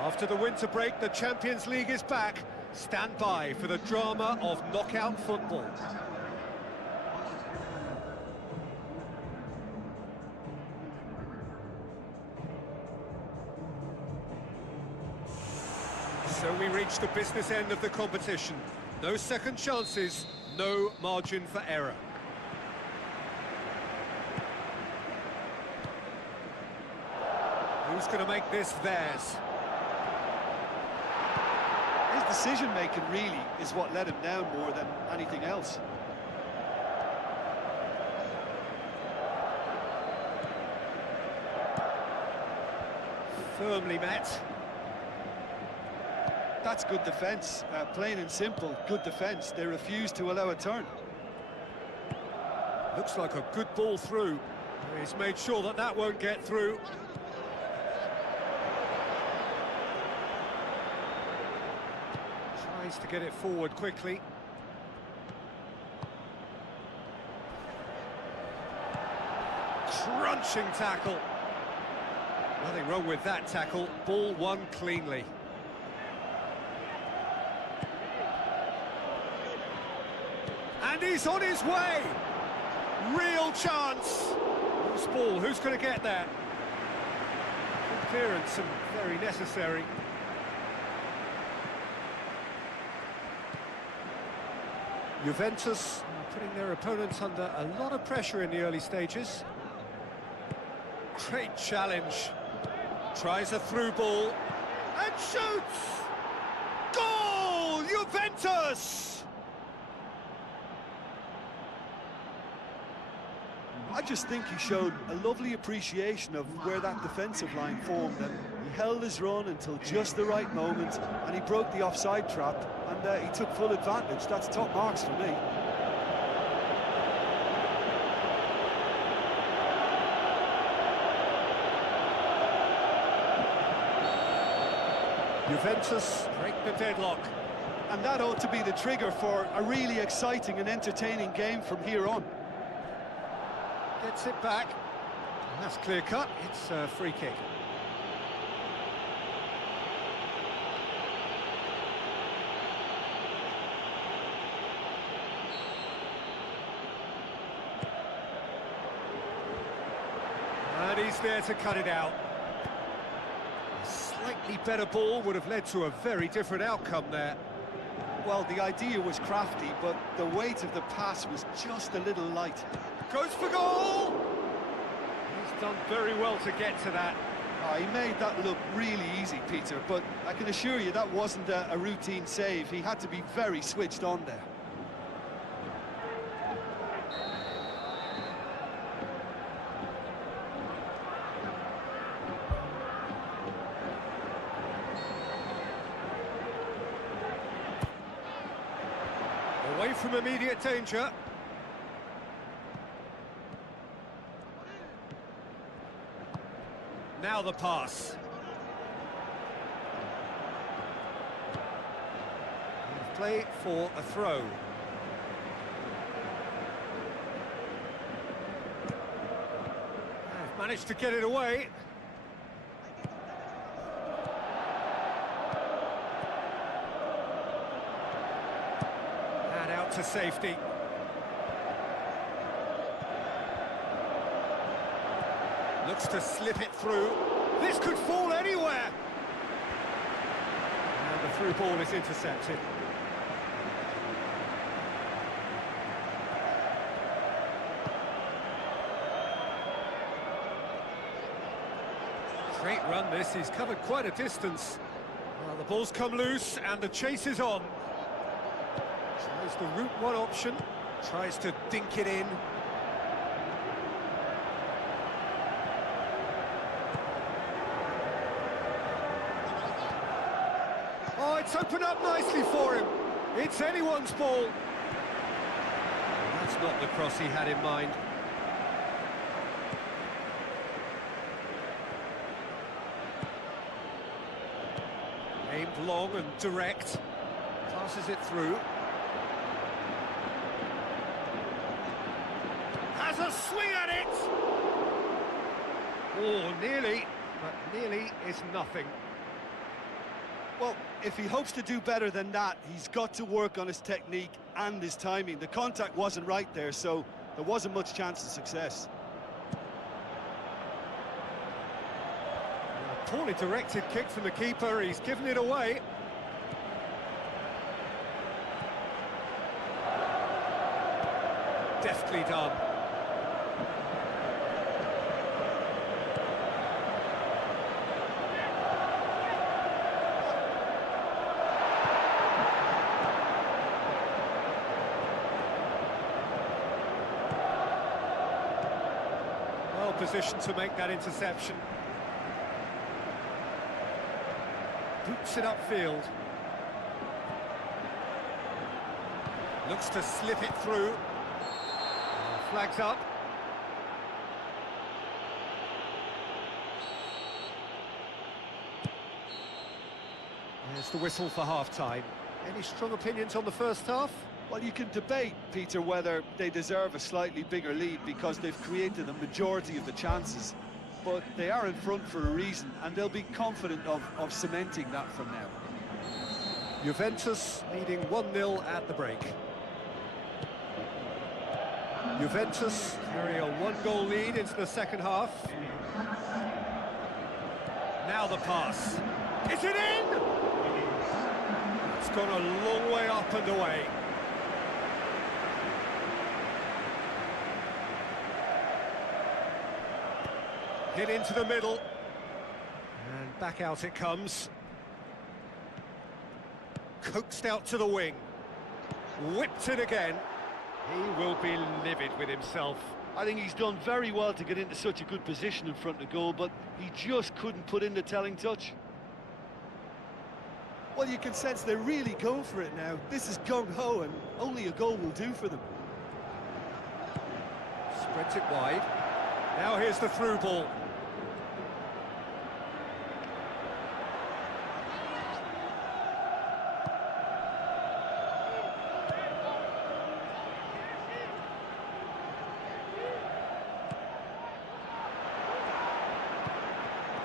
After the winter break, the Champions League is back. Stand by for the drama of knockout football. So we reach the business end of the competition. No second chances, no margin for error. Who's going to make this theirs? His decision-making really is what let him down more than anything else. Firmly met. That's good defence, plain and simple, good defence. They refuse to allow a turn. Looks like a good ball through. He's made sure that that won't get through. Tries to get it forward quickly. Crunching tackle. Nothing wrong with that tackle. Ball won cleanly. And he's on his way! Real chance! Loose ball, who's going to get that? Good clearance and very necessary. Juventus putting their opponents under a lot of pressure in the early stages. Great challenge. Tries a through ball and shoots! Goal! Juventus! I just think he showed a lovely appreciation of where that defensive line formed, and he held his run until just the right moment, and he broke the offside trap, and he took full advantage. That's top marks for me. Juventus break the deadlock. And that ought to be the trigger for a really exciting and entertaining game from here on. Gets it back. That's clear cut. It's a free kick. And he's there to cut it out. A slightly better ball would have led to a very different outcome there. Well, the idea was crafty, but the weight of the pass was just a little light. Goes for goal! He's done very well to get to that. He made that look really easy, Peter, but I can assure you that wasn't a routine save. He had to be very switched on there. Away from immediate danger. Now the pass. Play for a throw. They've managed to get it away. And out to safety. Looks to slip it through. This could fall anywhere. And the through ball is intercepted. Great run this, he's covered quite a distance. Well, the ball's come loose and the chase is on. Tries the route one option, tries to dink it in. Oh, it's opened up nicely for him. It's anyone's ball. That's not the cross he had in mind. Aimed long and direct. Passes it through. Has a swing at it! Oh, nearly, but nearly is nothing. Well, if he hopes to do better than that, he's got to work on his technique and his timing. The contact wasn't right there, so there wasn't much chance of success. A poorly directed kick from the keeper, he's given it away. Deftly done. Well positioned to make that interception. Boots it upfield. Looks to slip it through. Flags up. There's the whistle for half-time. Any strong opinions on the first half? Well, you can debate, Peter, whether they deserve a slightly bigger lead because they've created the majority of the chances. But they are in front for a reason, and they'll be confident of cementing that from now. Juventus leading 1-0 at the break. Juventus carry a one-goal lead into the second half. Now the pass. Is it in? It's gone a long way up and away. Hit into the middle. And back out it comes. Coaxed out to the wing. Whipped it again. He will be livid with himself. I think he's done very well to get into such a good position in front of goal, but he just couldn't put in the telling touch. Well, you can sense they're really going for it now. This is gung-ho, and only a goal will do for them. Spreads it wide. Now here's the through ball.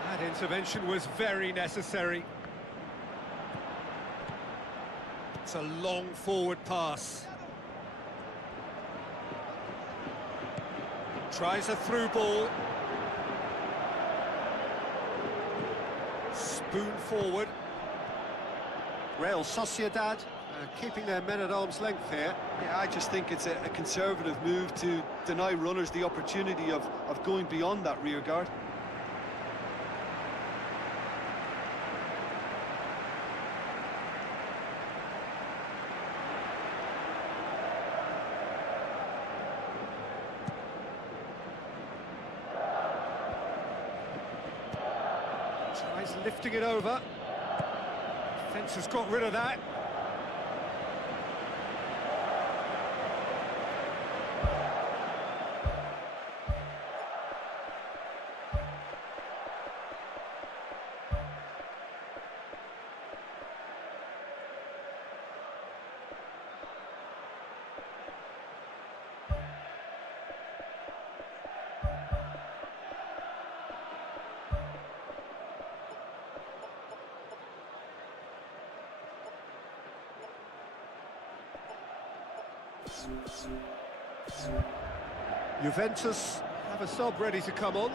That intervention was very necessary. It's a long forward pass. Tries a through ball. Spoon forward. Real Sociedad keeping their men at arm's length here. Yeah, I just think it's a conservative move to deny runners the opportunity of going beyond that rear guard. Tries lifting it over. Defence has got rid of that. Juventus have a sub ready to come on.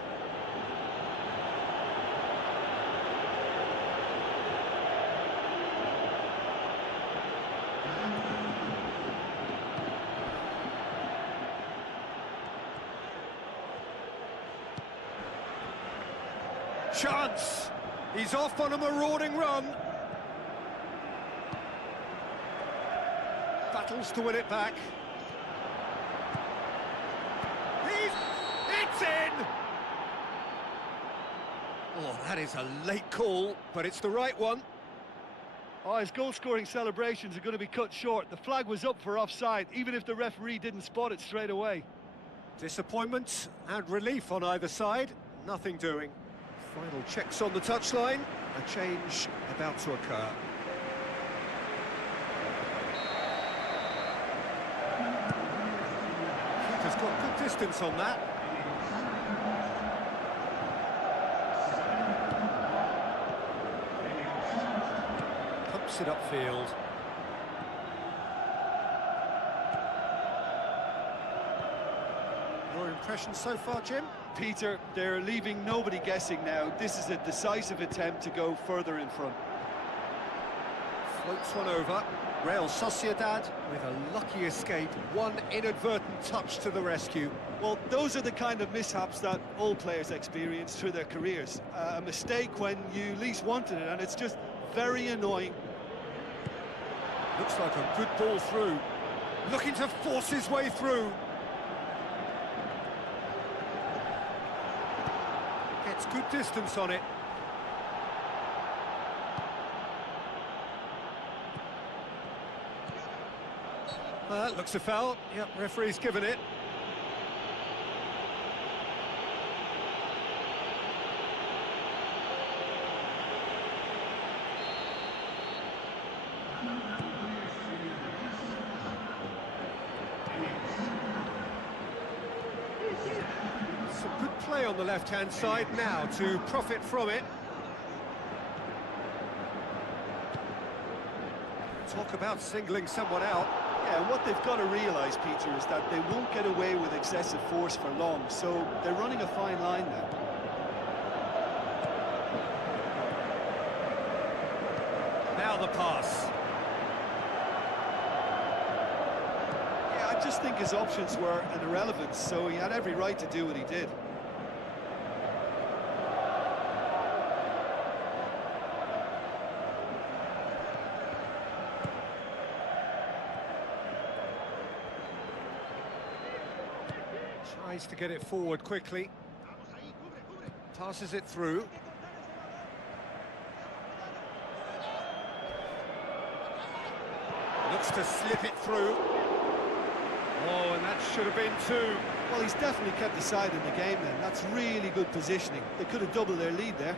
Chance! He's off on a marauding run. Battles to win it back. It's in! Oh, that is a late call, but it's the right one. Oh, his goal-scoring celebrations are going to be cut short. The flag was up for offside, even if the referee didn't spot it straight away. Disappointment and relief on either side. Nothing doing. Final checks on the touchline. A change about to occur. Keeper's got good distance on that. Pumps it upfield. Your impression so far, Jim? Peter, they're leaving nobody guessing now. This is a decisive attempt to go further in front. Floats one over. Real Sociedad with a lucky escape. One inadvertent touch to the rescue. Well, those are the kind of mishaps that all players experience through their careers. A mistake when you least wanted it, and it's just very annoying. Looks like a good ball through. Looking to force his way through. Gets good distance on it. Looks a foul. Yep, referee's given it. Some good play on the left-hand side now to profit from it. Talk about singling someone out. Yeah, and what they've got to realise, Peter, is that they won't get away with excessive force for long, so they're running a fine line now. Now the pass. Yeah, I just think his options were an irrelevance, so he had every right to do what he did. Tries to get it forward quickly. Passes it through. Looks to slip it through. Oh, and that should have been two. Well, he's definitely kept the side in the game then. That's really good positioning. They could have doubled their lead there.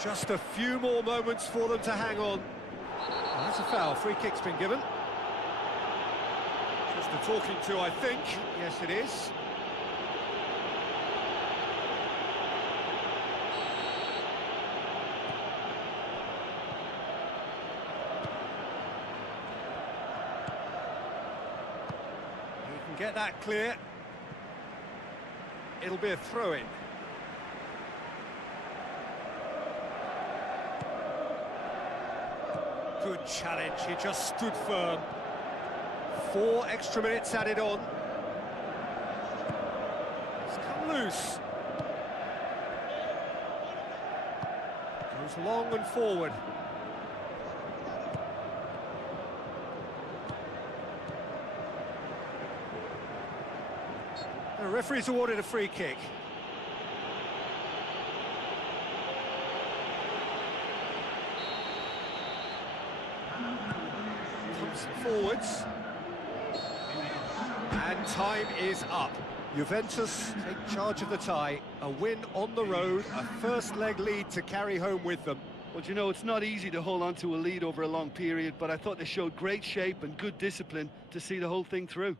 Just a few more moments for them to hang on. Oh, that's a foul. Free kick's been given. Just a talking to, I think. Yes, it is. He can get that clear. It'll be a throw-in. Good challenge, he just stood firm. 4 extra minutes added on. It's come loose. Goes long and forward. The referee's awarded a free kick. Forwards, and time is up. Juventus take charge of the tie. A win on the road, a first leg lead to carry home with them. Well, you know, it's not easy to hold on to a lead over a long period, but I thought they showed great shape and good discipline to see the whole thing through.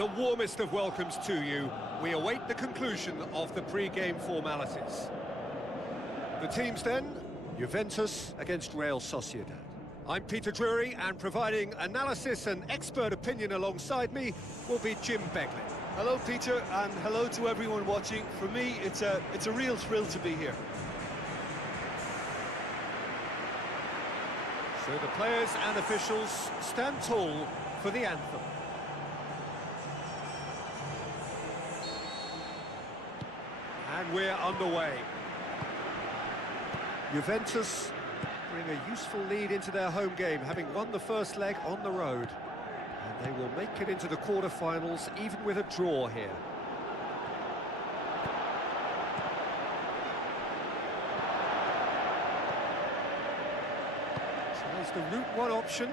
The warmest of welcomes to you. We await the conclusion of the pre-game formalities. The teams then, Juventus against Real Sociedad. I'm Peter Drury, and providing analysis and expert opinion alongside me will be Jim Beglin. Hello, Peter, and hello to everyone watching. For me, it's a real thrill to be here. So the players and officials stand tall for the anthem. And we're underway. Juventus bring a useful lead into their home game, having won the first leg on the road. And they will make it into the quarter-finals, even with a draw here. Tries the route one option.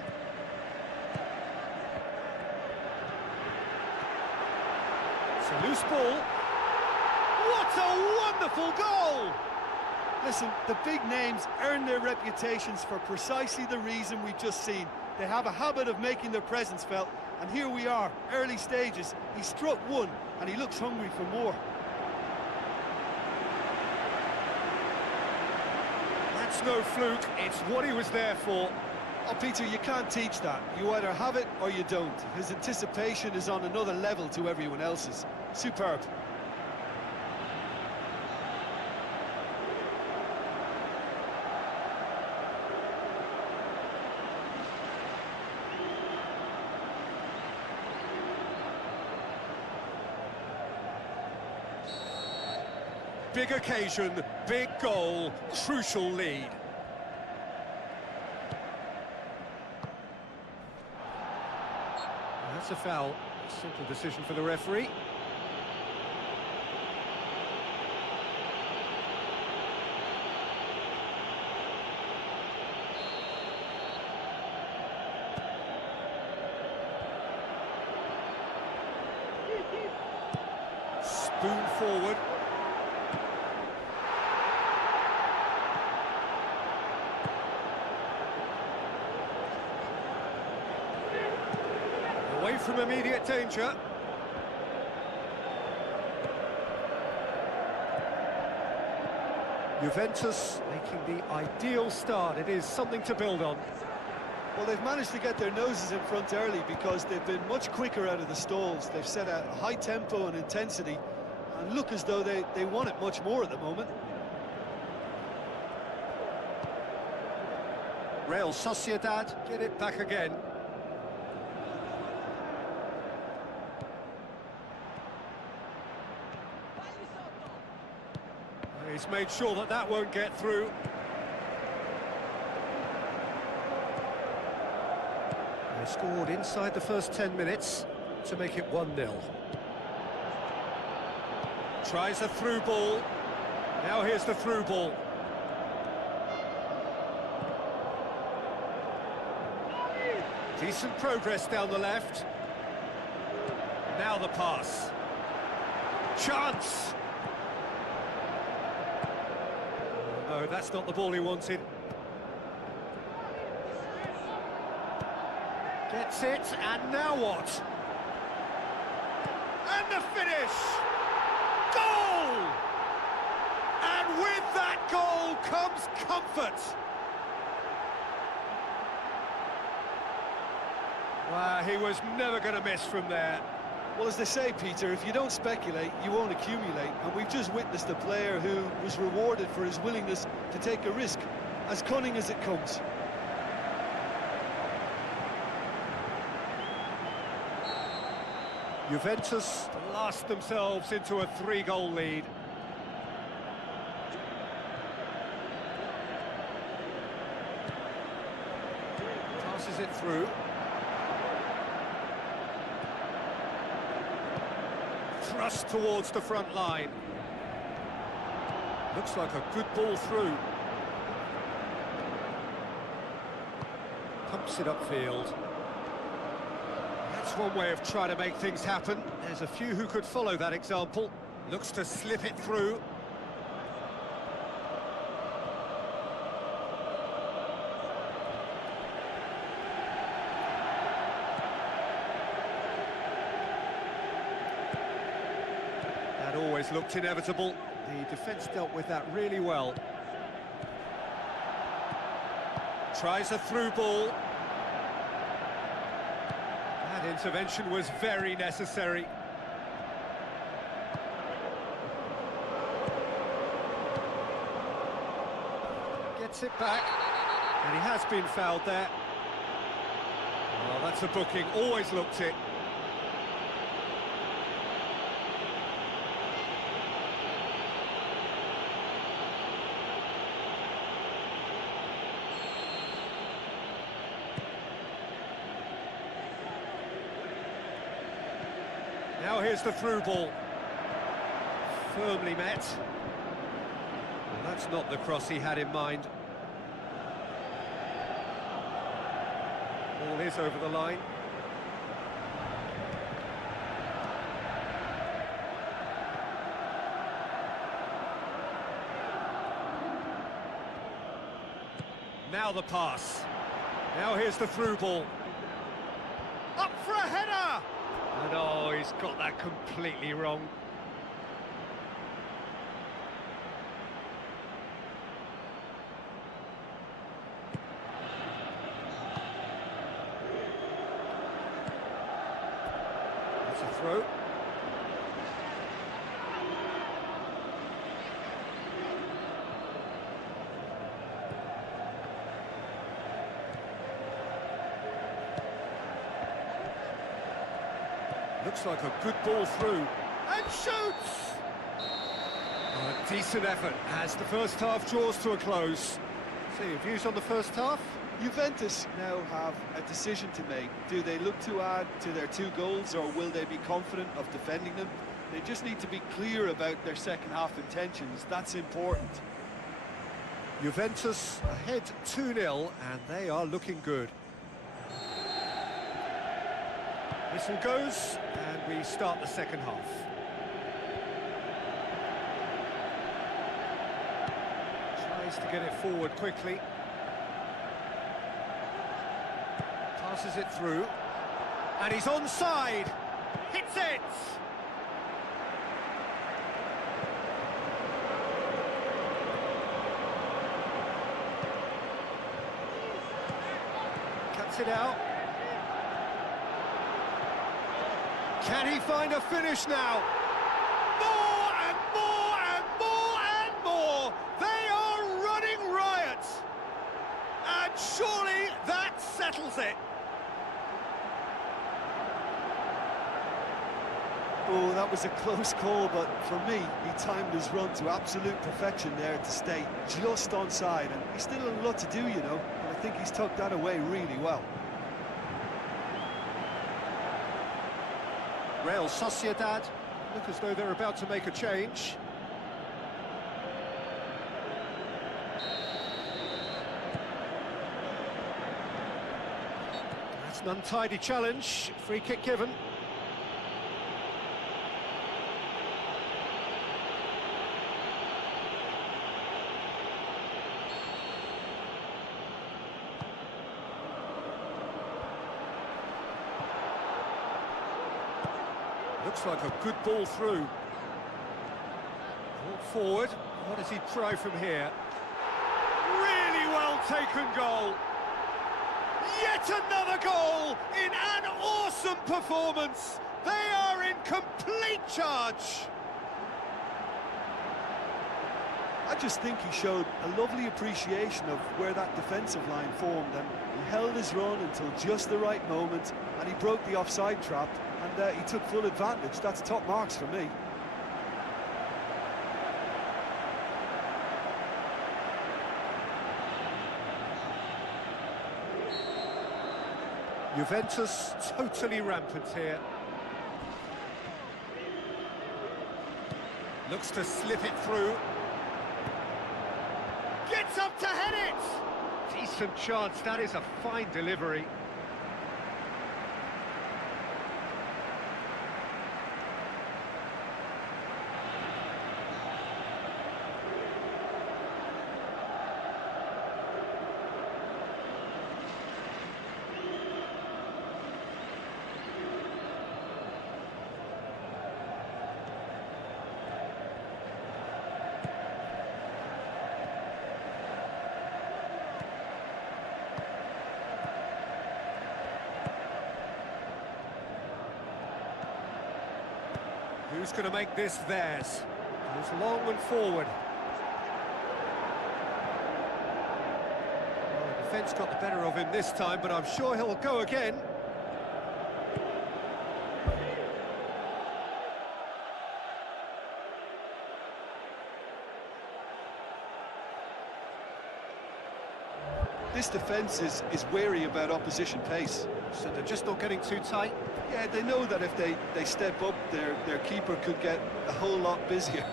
It's a loose ball. What a wonderful goal! Listen, the big names earn their reputations for precisely the reason we've just seen. They have a habit of making their presence felt, and here we are, early stages. He struck one, and he looks hungry for more. That's no fluke, it's what he was there for. Oh, Peter, you can't teach that. You either have it or you don't. His anticipation is on another level to everyone else's. Superb. Big occasion, big goal, crucial lead. That's a foul. Simple decision for the referee. Spoon forward. Away from immediate danger. Juventus making the ideal start. It is something to build on. Well, they've managed to get their noses in front early because they've been much quicker out of the stalls. They've set a high tempo and intensity and look as though they want it much more at the moment. Real Sociedad get it back again. He's made sure that that won't get through. They scored inside the first 10 minutes to make it 1-0. Tries a through ball. Now here's the through ball. Decent progress down the left. Now the pass. Chance! No, that's not the ball he wanted. Gets it, and now what? And the finish! Goal! And with that goal comes comfort. Wow, he was never going to miss from there. Well, as they say, Peter, if you don't speculate, you won't accumulate. And we've just witnessed a player who was rewarded for his willingness to take a risk, as cunning as it comes. Juventus blast themselves into a 3-goal lead. Passes it through. Thrust towards the front line. Looks like a good ball through. Pumps it upfield. That's one way of trying to make things happen. There's a few who could follow that example. Looks to slip it through. always looked inevitable. The defence dealt with that really well. Tries a through ball. That intervention was very necessary. Gets it back, and he has been fouled there. Oh, that's a booking, always looked it. Now here's the through ball. Firmly met. Well, that's not the cross he had in mind. Ball is over the line. Now the pass. Now here's the through ball. Up for a header! And oh, he's got that completely wrong. That's a throw. Looks like a good ball through. And shoots! Oh, a decent effort as the first half draws to a close. So your views on the first half? Juventus now have a decision to make. Do they look to add to their 2 goals, or will they be confident of defending them? They just need to be clear about their second half intentions. That's important. Juventus ahead 2-0, and they are looking good. Whistle goes, and we start the second half. Tries to get it forward quickly. Passes it through. And he's onside! Hits it! Cuts it out. Can he find a finish now? More and more and more and more! They are running riot! And surely that settles it! Oh, that was a close call, but for me, he timed his run to absolute perfection there to stay just onside, and he's still a lot to do, you know, but I think he's tucked that away really well. Real Sociedad look as though they're about to make a change. That's an untidy challenge, free kick given. Looks like a good ball through. Brought forward. What does he try from here? Really well taken goal. Yet another goal in an awesome performance. They are in complete charge. I just think he showed a lovely appreciation of where that defensive line formed, and he held his run until just the right moment, and he broke the offside trap, and he took full advantage. That's top marks for me. Juventus totally rampant here. Looks to slip it through. Gets up to head it! Decent chance, that is a fine delivery. Who's going to make this theirs? Goes long and forward. Well, the defence got the better of him this time, but I'm sure he'll go again. This defence is wary about opposition pace. So they're just not getting too tight. Yeah, they know that if they step up, their keeper could get a whole lot busier.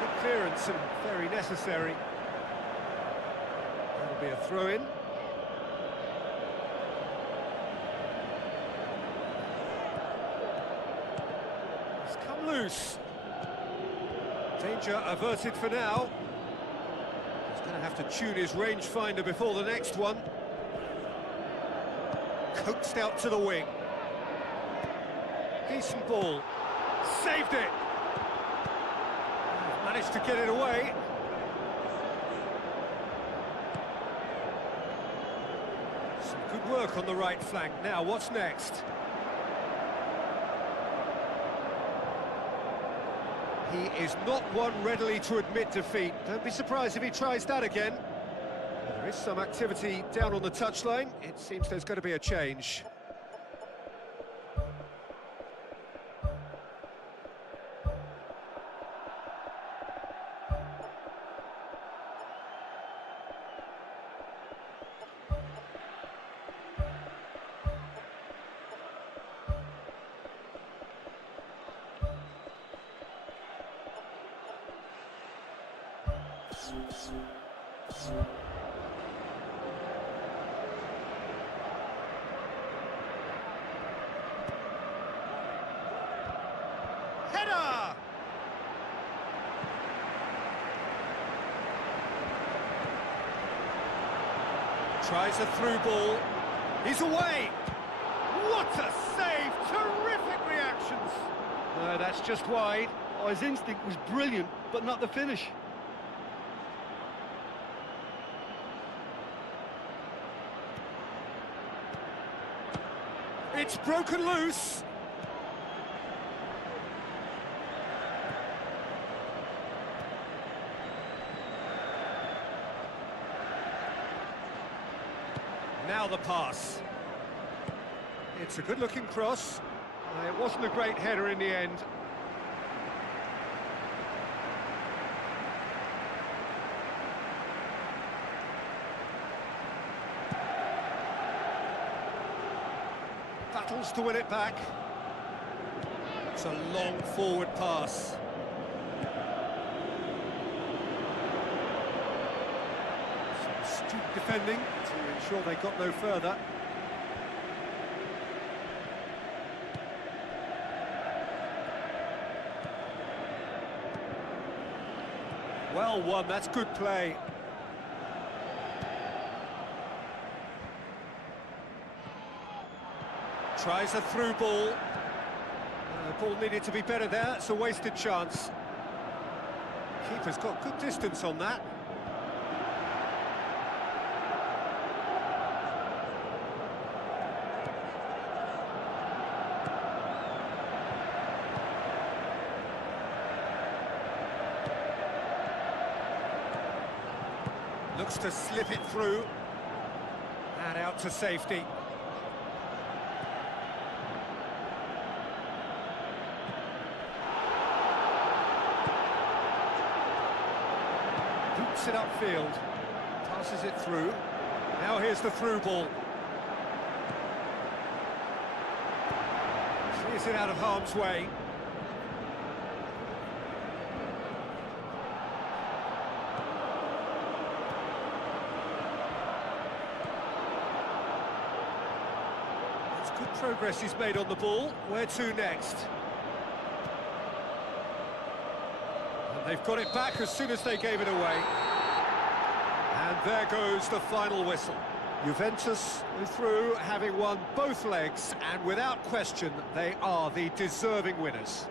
Good clearance and very necessary. That'll be a throw-in. He's come loose. Danger averted for now. He's going to have to tune his rangefinder before the next one. Coaxed out to the wing. Decent ball. Saved it. Managed to get it away. Some good work on the right flank. Now, what's next? He is not one readily to admit defeat. Don't be surprised if he tries that again. There is some activity down on the touchline. It seems there's going to be a change. Header! Tries a through ball. He's away! What a save! Terrific reactions! No, that's just wide. Oh, his instinct was brilliant, but not the finish. It's broken loose. Now the pass. It's a good-looking cross. It wasn't a great header in the end. Battles to win it back. It's a long forward pass. Some astute defending to ensure they got no further. Well won, that's good play. Tries a through ball. The ball needed to be better there, it's a wasted chance. Keeper's got good distance on that. Looks to slip it through. And out to safety. Boots it upfield. Passes it through. Now here's the through ball. Clears it out of harm's way. Good progress he's made on the ball. Where to next? And they've got it back as soon as they gave it away. And there goes the final whistle. Juventus are through, having won both legs, and without question, they are the deserving winners.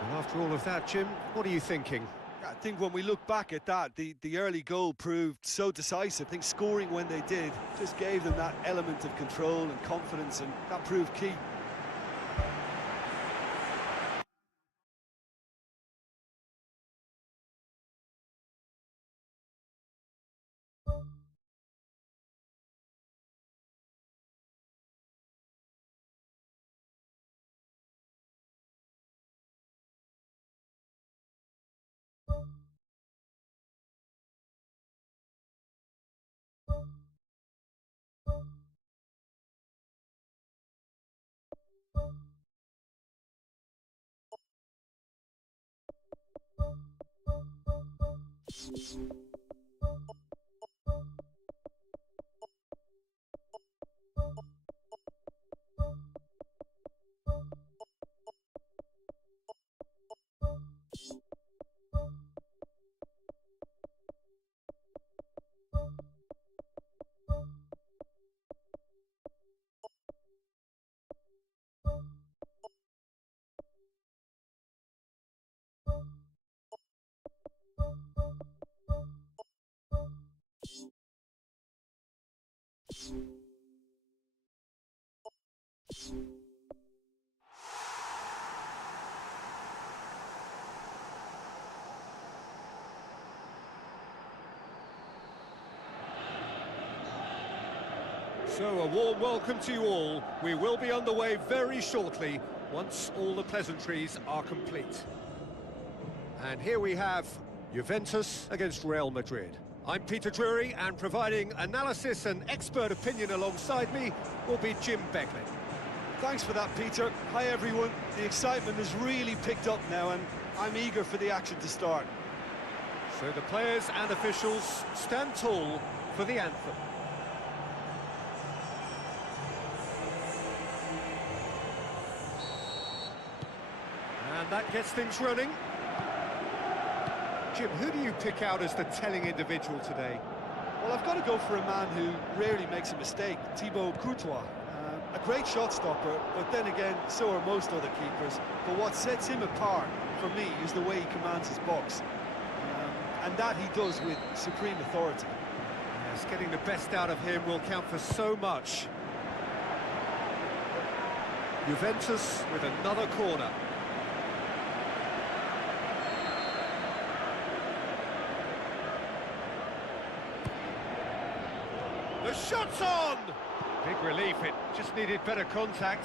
And after all of that, Jim, what are you thinking? I think when we look back at that, the early goal proved so decisive. I think scoring when they did just gave them that element of control and confidence, and that proved key. So a warm welcome to you all. We will be underway very shortly once all the pleasantries are complete. And here we have Juventus against Real Madrid. I'm Peter Drury, and providing analysis and expert opinion alongside me will be Jim Beglin. Thanks for that, Peter. Hi, everyone. The excitement has really picked up now, and I'm eager for the action to start. So the players and officials stand tall for the anthem. And that gets things running. Jim, who do you pick out as the telling individual today? Well, I've got to go for a man who rarely makes a mistake, Thibaut Courtois. A great shot stopper, but then again, so are most other keepers. But what sets him apart, for me, is the way he commands his box. And that he does with supreme authority. Yes, getting the best out of him will count for so much. Juventus with another corner. The shot's on! Big relief, it just needed better contact.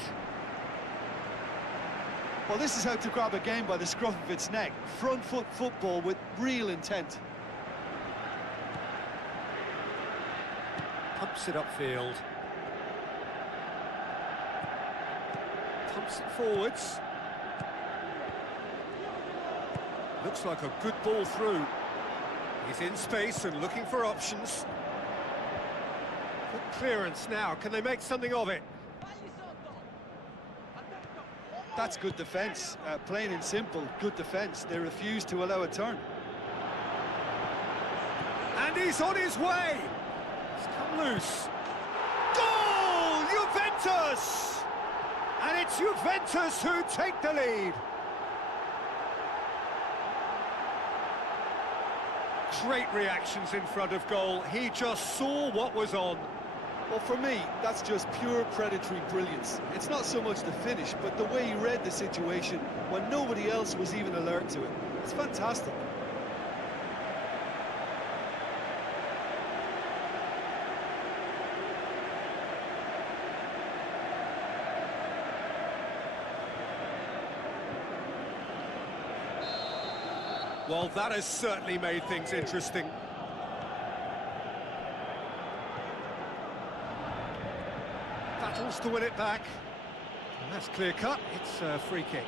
Well, this is how to grab a game by the scruff of its neck. Front foot football with real intent. Pumps it upfield. Pumps it forwards. Looks like a good ball through. He's in space and looking for options. Good clearance now. Can they make something of it? That's good defence. Plain and simple, good defence. They refuse to allow a turn. And he's on his way! He's come loose. Goal! Juventus! And it's Juventus who take the lead. Great reactions in front of goal. He just saw what was on. Well, for me, that's just pure predatory brilliance. It's not so much the finish, but the way he read the situation when nobody else was even alert to it. It's fantastic. Well, that has certainly made things interesting. Battles to win it back. And that's clear cut. It's a free kick.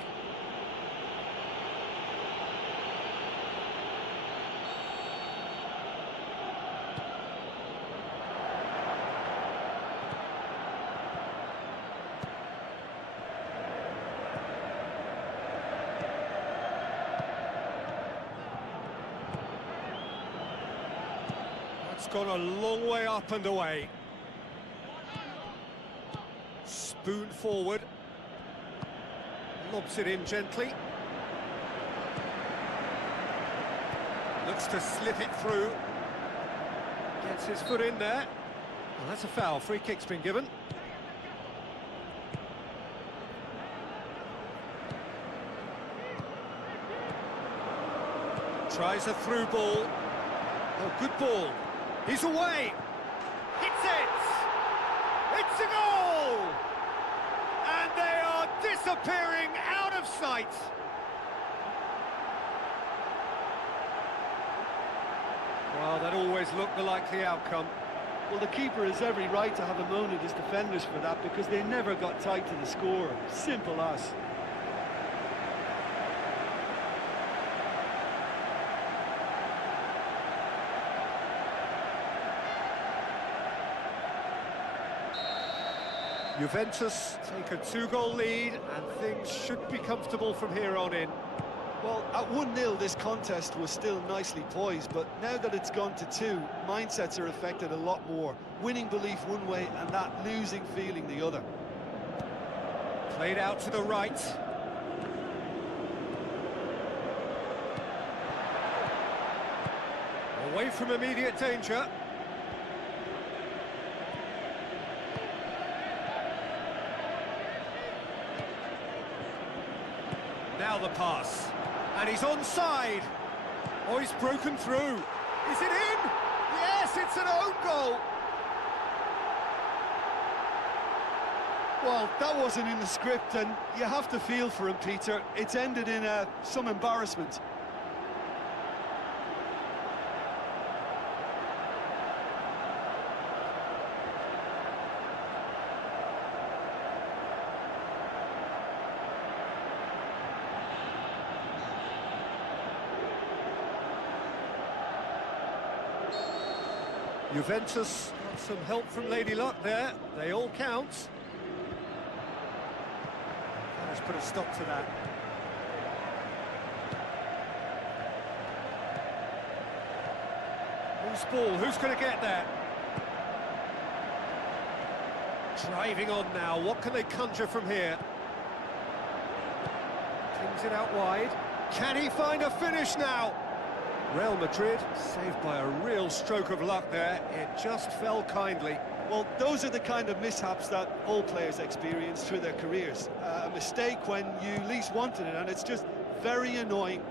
That's gone a long way up and away. Spoon forward, lobs it in gently. Looks to slip it through. Gets his foot in there. Well, that's a foul. Free kick's been given. Tries a through ball. Oh, good ball. He's away. Hits it. It's a goal. And they are disappearing out of sight. Well, that always looked the likely outcome. Well, the keeper has every right to have a moan at his defenders for that because they never got tight to the score. Simple as. Juventus take a 2-goal lead and things should be comfortable from here on in. Well, at 1-0 this contest was still nicely poised, but now that it's gone to 2, mindsets are affected a lot more. Winning belief one way and that losing feeling the other. Played out to the right. Away from immediate danger. Now the pass, and he's onside. Oh, he's broken through. Is it in? Yes, it's an own goal. Well, that wasn't in the script, and you have to feel for him, Peter. It's ended in some embarrassment. Juventus got some help from Lady Luck there. They all count. Let's put a stop to that. Loose ball, who's going to get that? Driving on now, what can they conjure from here? Kings it out wide. Can he find a finish now? Real Madrid saved by a real stroke of luck there. It just fell kindly. Well, those are the kind of mishaps that all players experience through their careers. A mistake when you least wanted it, and it's just very annoying.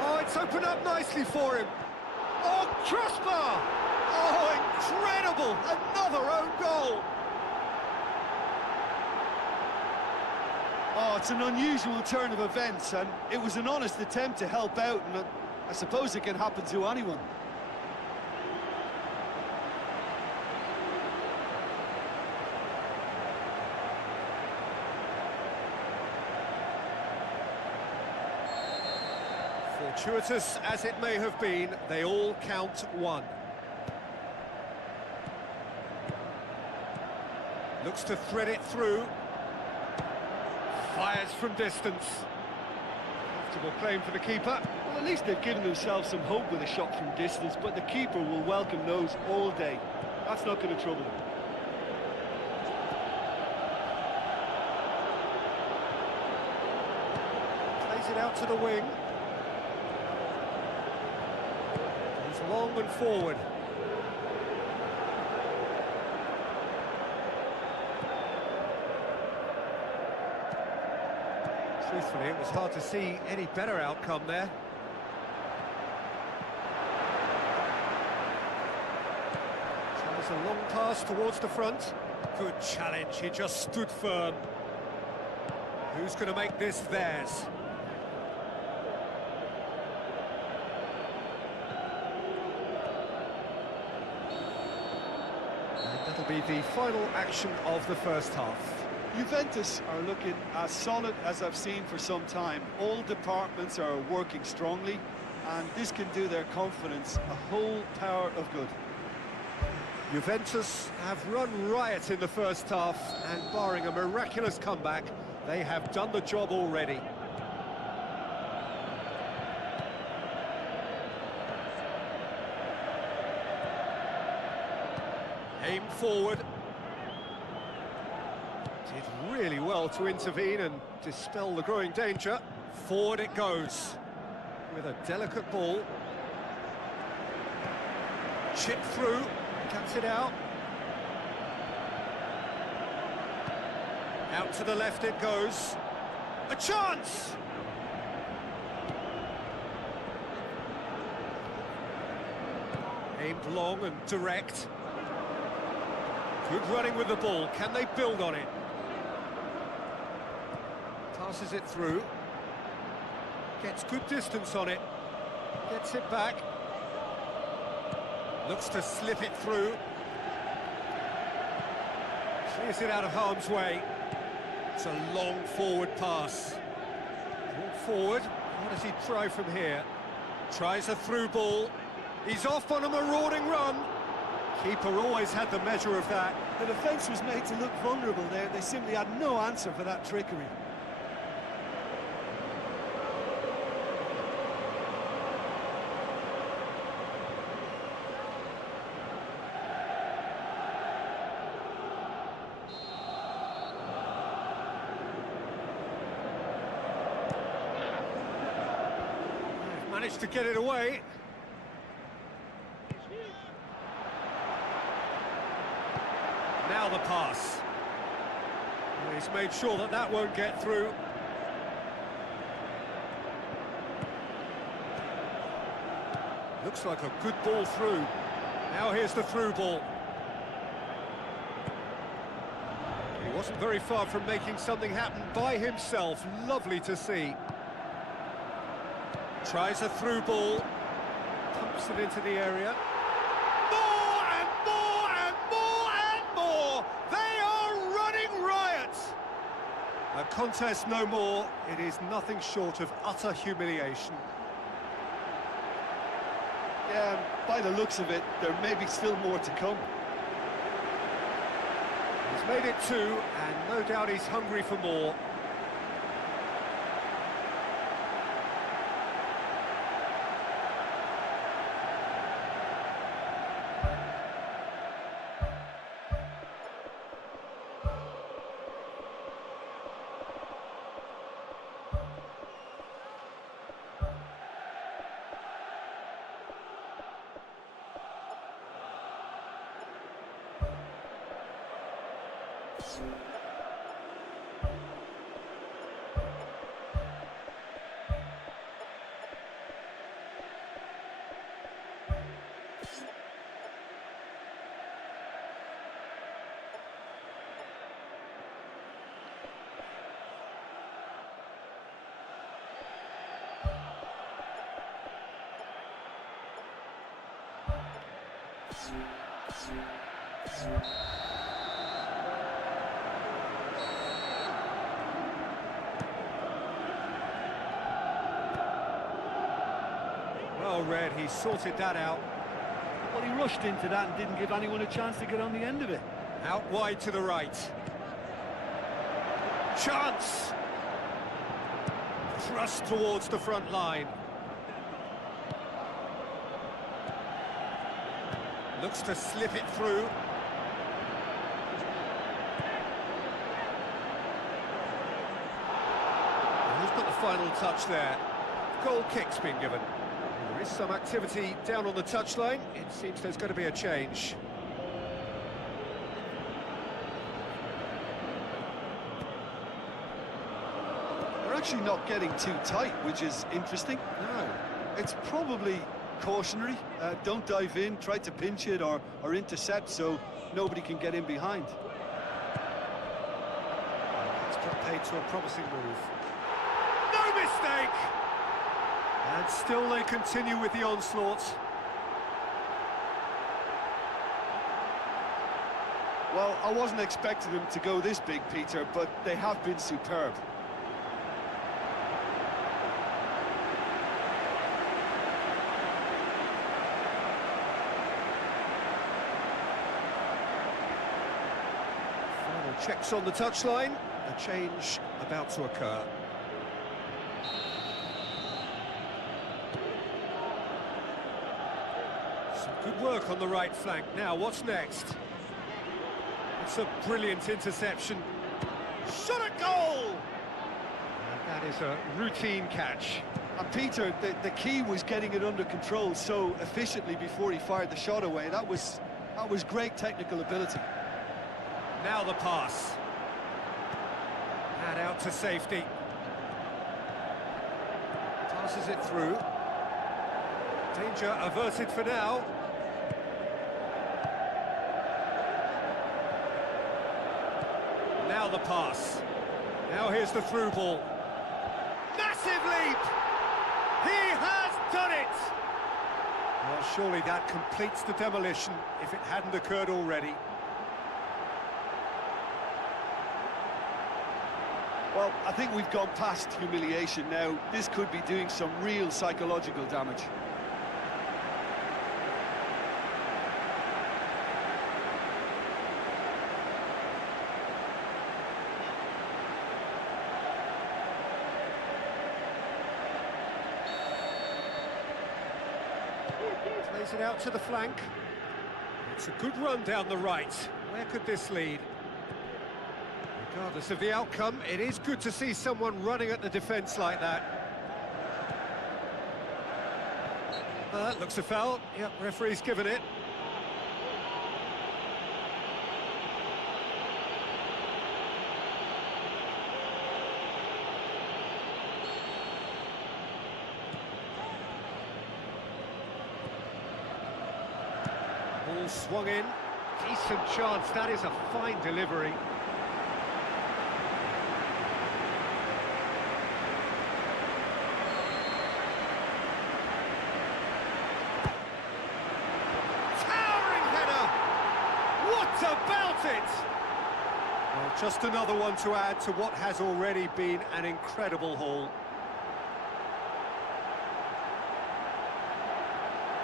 Oh, it's opened up nicely for him. Oh, crossbar! Oh, incredible! Another own goal! Oh, it's an unusual turn of events, and it was an honest attempt to help out, and I suppose it can happen to anyone. Fortuitous as it may have been, they all count one. Looks to thread it through. Fires from distance. Comfortable claim for the keeper. Well, at least they've given themselves some hope with a shot from distance, but the keeper will welcome those all day. That's not going to trouble him. Plays it out to the wing. Goes long and forward. Truthfully, it was hard to see any better outcome there. Tries a long pass towards the front. Good challenge, he just stood firm. Who's going to make this theirs? And that'll be the final action of the first half. Juventus are looking as solid as I've seen for some time. All departments are working strongly, and this can do their confidence a whole power of good. Juventus have run riot in the first half, and barring a miraculous comeback, they have done the job already. Aim forward. Did really well to intervene and dispel the growing danger. Forward it goes, with a delicate ball. Chip through, cuts it out. Out to the left it goes. A chance! Aimed long and direct. Good running with the ball. Can they build on it? Passes it through. Gets good distance on it. Gets it back. Looks to slip it through. Clears it out of harm's way. It's a long forward pass. Walk forward. What does he try from here? Tries a through ball. He's off on a marauding run. Keeper always had the measure of that. The defence was made to look vulnerable there. They simply had no answer for that trickery. Managed to get it away. Now the pass. He's made sure that that won't get through. Looks like a good ball through. Now here's the through ball. He wasn't very far from making something happen by himself. Lovely to see. Tries a through ball, pumps it into the area. More and more and more and more! They are running riot! A contest no more. It is nothing short of utter humiliation. Yeah, by the looks of it, there may be still more to come. He's made it 2, and no doubt he's hungry for more. Well read, he sorted that out. Well, he rushed into that and didn't give anyone a chance to get on the end of it. Out wide to the right. Chance! Thrust towards the front line. Looks to slip it through. And who's got the final touch there? Goal kick's been given. There is some activity down on the touchline. It seems there's going to be a change. They're actually not getting too tight, which is interesting. No. It's probably cautionary. Don't dive in, try to pinch it or intercept so nobody can get in behind. It's got paid to a promising move. No mistake! And still they continue with the onslaught. Well, I wasn't expecting them to go this big, Peter, but they have been superb. Checks on the touchline, a change about to occur. Some good work on the right flank. Now, what's next? It's a brilliant interception. Shot at goal! And that is a routine catch. And Peter, the key was getting it under control so efficiently before he fired the shot away. That was great technical ability. Now the pass. And out to safety. Passes it through. Danger averted for now. Now the pass. Now here's the through ball. Massive leap! He has done it! Well, surely that completes the demolition if it hadn't occurred already. Well, I think we've gone past humiliation now. This could be doing some real psychological damage. Plays it out to the flank. It's a good run down the right. Where could this lead? Regardless of the outcome, it is good to see someone running at the defence like that. Looks a foul. Yep, referee's given it. Ball swung in. Decent chance. That is a fine delivery. Towering header! What about it? Well, just another one to add to what has already been an incredible haul.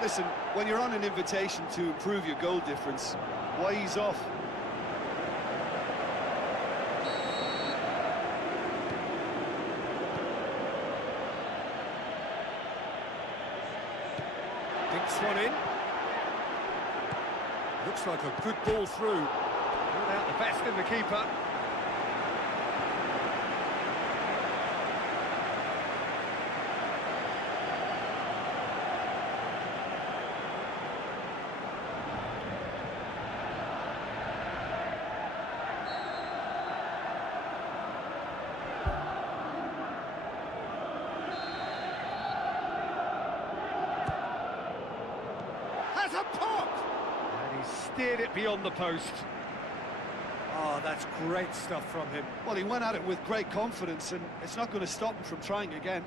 Listen, when you're on an invitation to improve your goal difference, why ease off? Dinks one in. Looks like a good ball through. Brought out the best in the keeper. Has a pop! And he steered it beyond the post. Oh, that's great stuff from him. Well, he went at it with great confidence, and it's not going to stop him from trying again.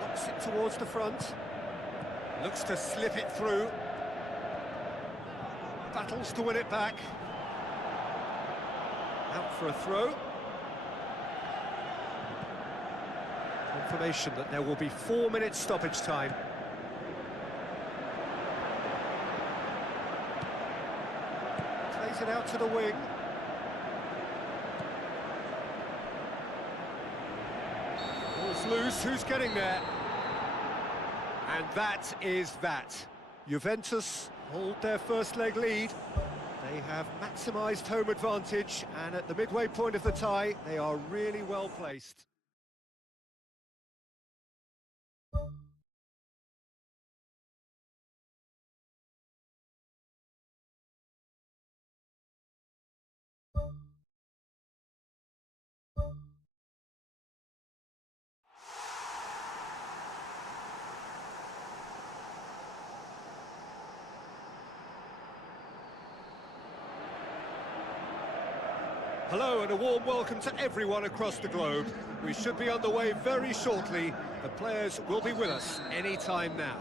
Looks it towards the front. Looks to slip it through. Battles to win it back. Out for a throw. Confirmation that there will be 4 minutes stoppage time. Plays it out to the wing. Ball's loose, who's getting there? And that is that. Juventus hold their first leg lead. They have maximised home advantage, and at the midway point of the tie, they are really well placed. Hello and a warm welcome to everyone across the globe. We should be underway very shortly. The players will be with us any time now.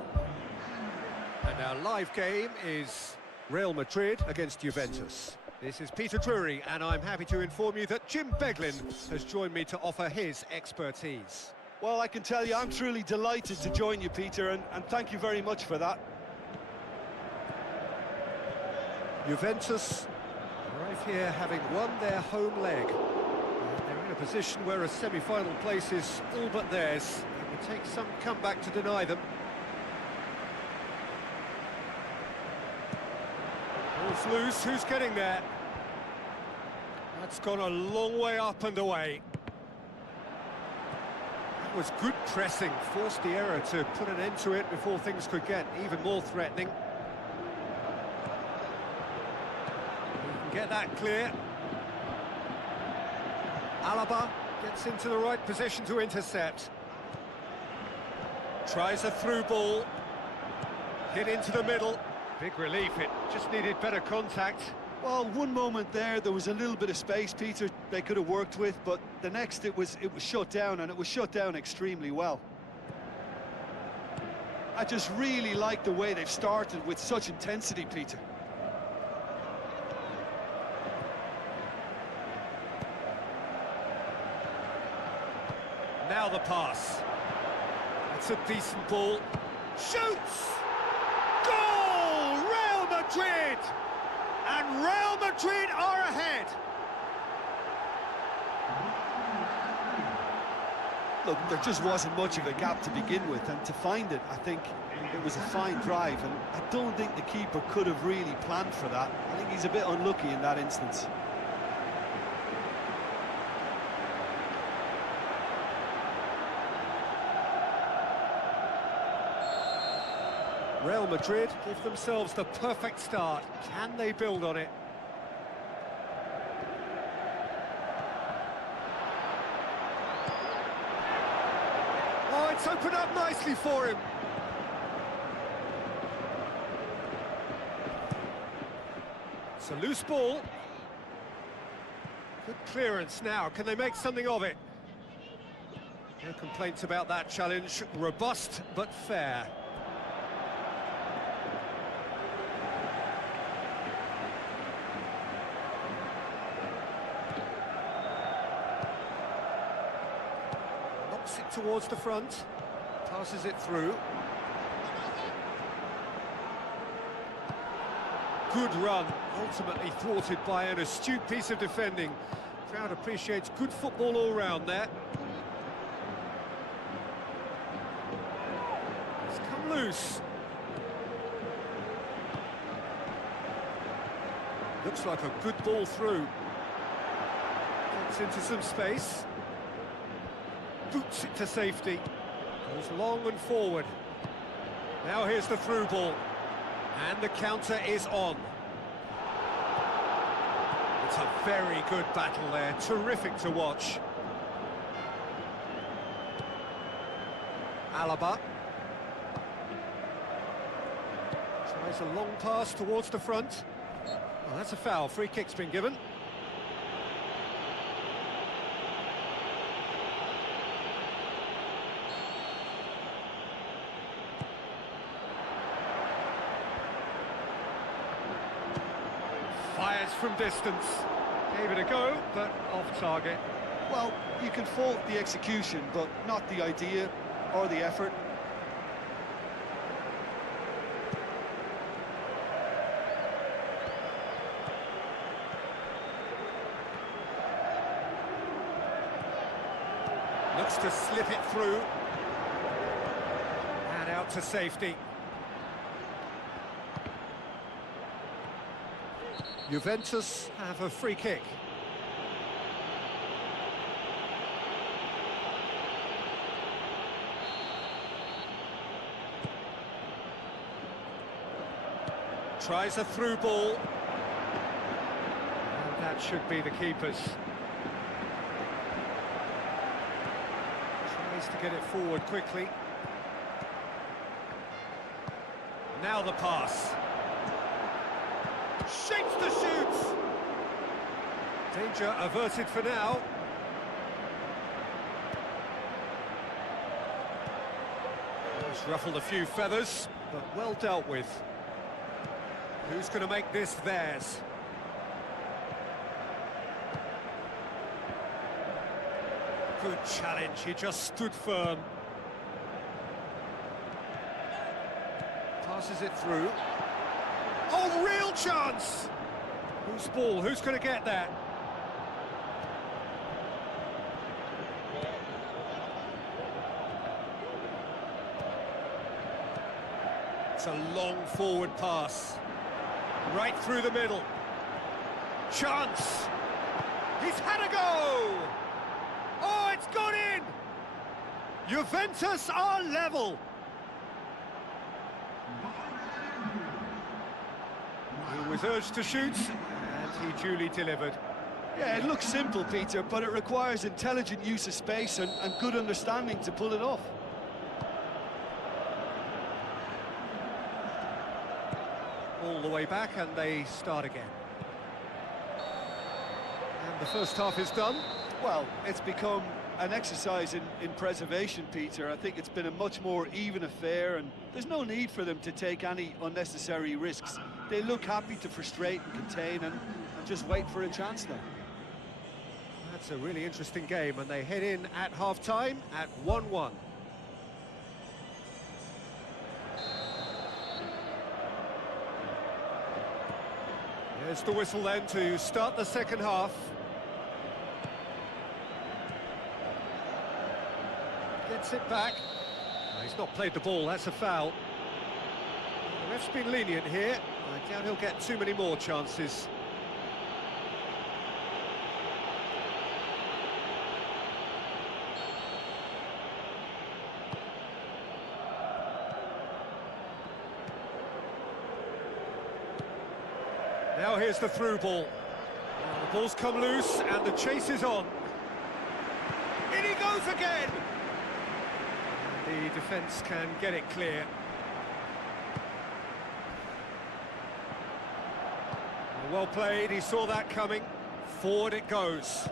And our live game is Real Madrid against Juventus. This is Peter Drury, and I'm happy to inform you that Jim Beglin has joined me to offer his expertise. Well, I can tell you I'm truly delighted to join you, Peter, and thank you very much for that. Juventus arrive here having won their home leg. They're in a position where a semi-final place is all but theirs. It will take some comeback to deny them. He's loose, who's getting there? That's gone a long way up and away. That was good pressing, forced the error to put an end to it before things could get even more threatening. He can get that clear. Alaba gets into the right position to intercept. Tries a through ball. Hit into the middle. Big relief, it just needed better contact. Well, one moment there was a little bit of space, Peter, they could have worked with, but the next it was shut down, and it was shut down extremely well. I just really like the way they've started with such intensity, Peter. Now the pass. It's a decent ball. Shoots! Goal! Real Madrid! And Real Madrid are ahead. Look, there just wasn't much of a gap to begin with, and to find it, I think it was a fine drive, and I don't think the keeper could have really planned for that. I think he's a bit unlucky in that instance. Real Madrid give themselves the perfect start. Can they build on it? Oh, it's opened up nicely for him. It's a loose ball. Good clearance now. Can they make something of it? No complaints about that challenge. Robust but fair. It towards the front, passes it through. Good run, ultimately thwarted by an astute piece of defending. Crowd appreciates good football all round there. It's come loose. Looks like a good ball through. Gets into some space. Boots it to safety. Goes long and forward. Now here's the through ball. And the counter is on. It's a very good battle there. Terrific to watch. Alaba. Tries a long pass towards the front. Oh, that's a foul. Free kick's been given. Fires from distance. Gave it a go, but off target. Well, you can fault the execution, but not the idea or the effort. Looks to slip it through. And out to safety. Juventus have a free kick. Tries a through ball. And that should be the keeper's. Tries to get it forward quickly. Now the pass. Shapes the shoots. Danger averted for now. Just ruffled a few feathers, but well dealt with. Who's going to make this theirs? Good challenge, he just stood firm. Passes it through. Oh, real chance! Whose ball? Who's going to get that? It's a long forward pass. Right through the middle. Chance! He's had a go! Oh, it's gone in! Juventus are level! He was urged to shoot, and he duly delivered. Yeah, it looks simple, Peter, but it requires intelligent use of space and good understanding to pull it off. All the way back, and they start again. And the first half is done. Well, it's become an exercise in preservation, Peter. I think it's been a much more even affair, and there's no need for them to take any unnecessary risks. They look happy to frustrate and contain and just wait for a chance now. That's a really interesting game, and they head in at half-time at 1-1. Here's the whistle then to start the second half. Gets it back. No, he's not played the ball, that's a foul. The ref's been lenient here. I doubt he'll get too many more chances. Now here's the through ball. The ball's come loose and the chase is on. In he goes again! The defence can get it clear. Well played, he saw that coming. Forward it goes.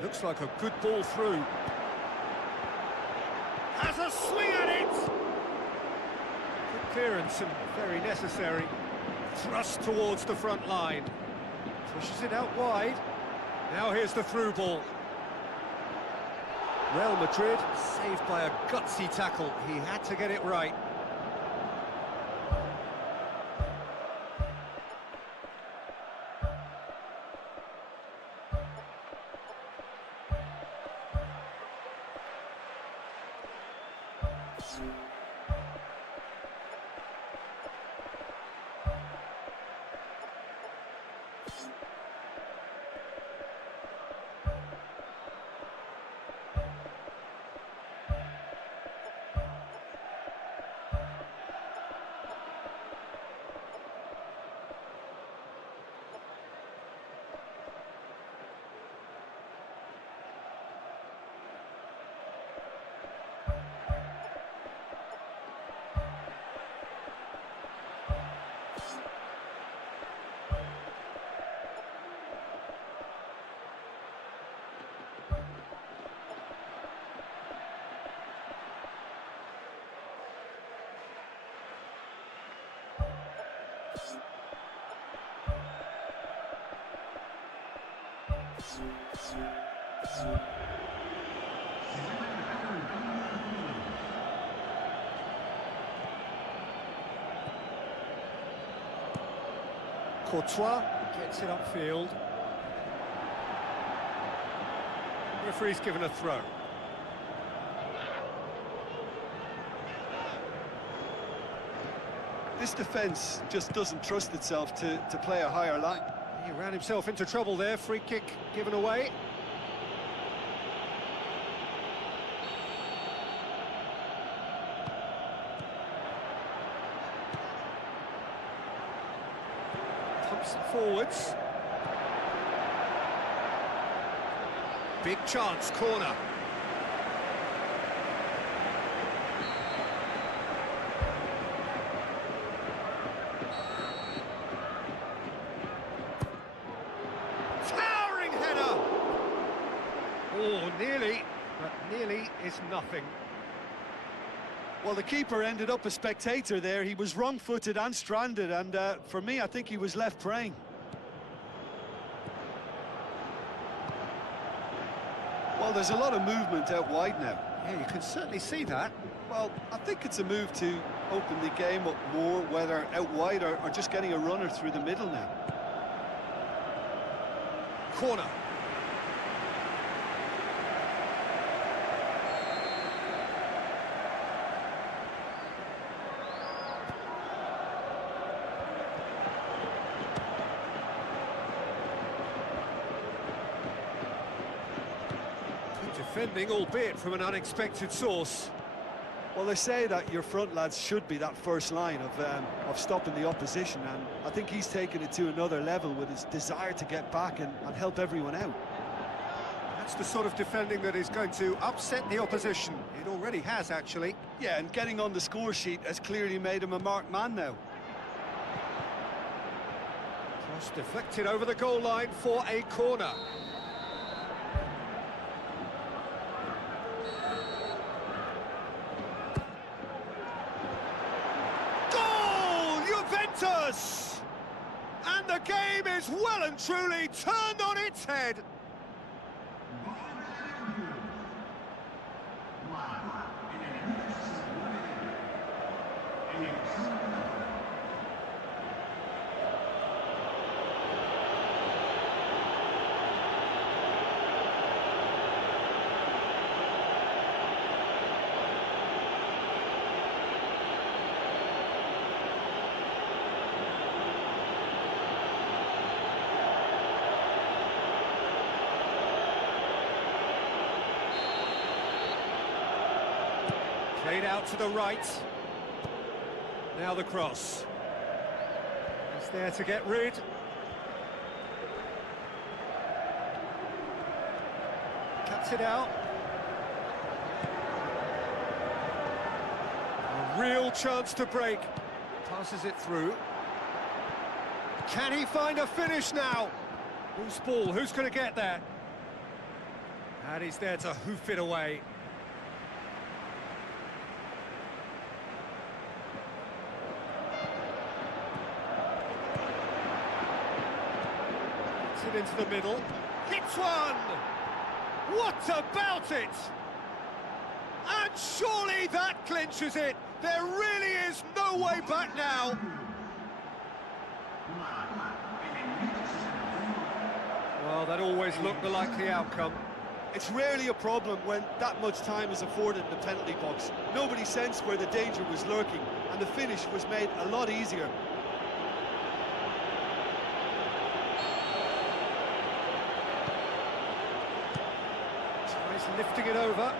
Looks like a good ball through. Has a swing at it! Good clearance and very necessary. Thrust towards the front line. Pushes it out wide. Now here's the through ball. Real Madrid saved by a gutsy tackle. He had to get it right. Courtois gets it upfield. Referee's given a throw. This defence just doesn't trust itself to play a higher line. He ran himself into trouble there, free kick given away. Pumps it forwards. Big chance, corner. Towering header! Oh, nearly, but nearly is nothing. Well, the keeper ended up a spectator there. He was wrong-footed and stranded, and for me, I think he was left praying. Well, there's a lot of movement out wide now. Yeah, you can certainly see that. Well, I think it's a move to open the game up more, whether out wide or just getting a runner through the middle now. Corner. defending, albeit from an unexpected source. Well, they say that your front lads should be that first line of stopping the opposition, and I think he's taken it to another level with his desire to get back and help everyone out. That's the sort of defending that is going to upset the opposition. It already has, actually. Yeah, and getting on the score sheet has clearly made him a marked man now. Cross deflected over the goal line for a corner. Goal! Juventus! And the game is well and truly turned on its head. Played out to the right. Now the cross. He's there to get rid. Cuts it out. A real chance to break. Passes it through. Can he find a finish now? Loose ball, who's going to get there? And he's there to hoof it away. It into the middle, hits one! What about it? And surely that clinches it. There really is no way back now. Well, that always looked the likely outcome. It's rarely a problem when that much time is afforded in the penalty box. Nobody sensed where the danger was lurking, and the finish was made a lot easier. Lifting it over.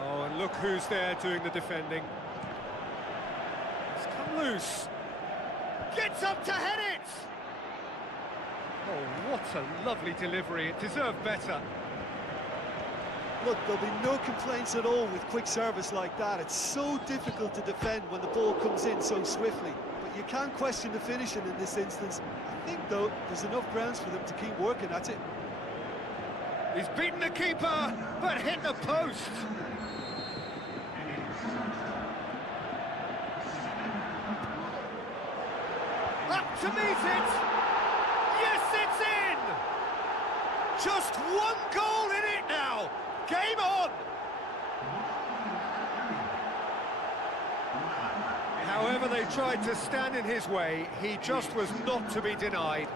Oh, and look who's there doing the defending. It's come loose. Gets up to head it! Oh, what a lovely delivery. It deserved better. Look, there'll be no complaints at all with quick service like that. It's so difficult to defend when the ball comes in so swiftly. You can't question the finishing in this instance. I think, though, there's enough grounds for them to keep working at it. He's beaten the keeper, but hit the post. Up to meet it. Yes, it's in. Just one goal in it now. Game on. However they tried to stand in his way, he just was not to be denied.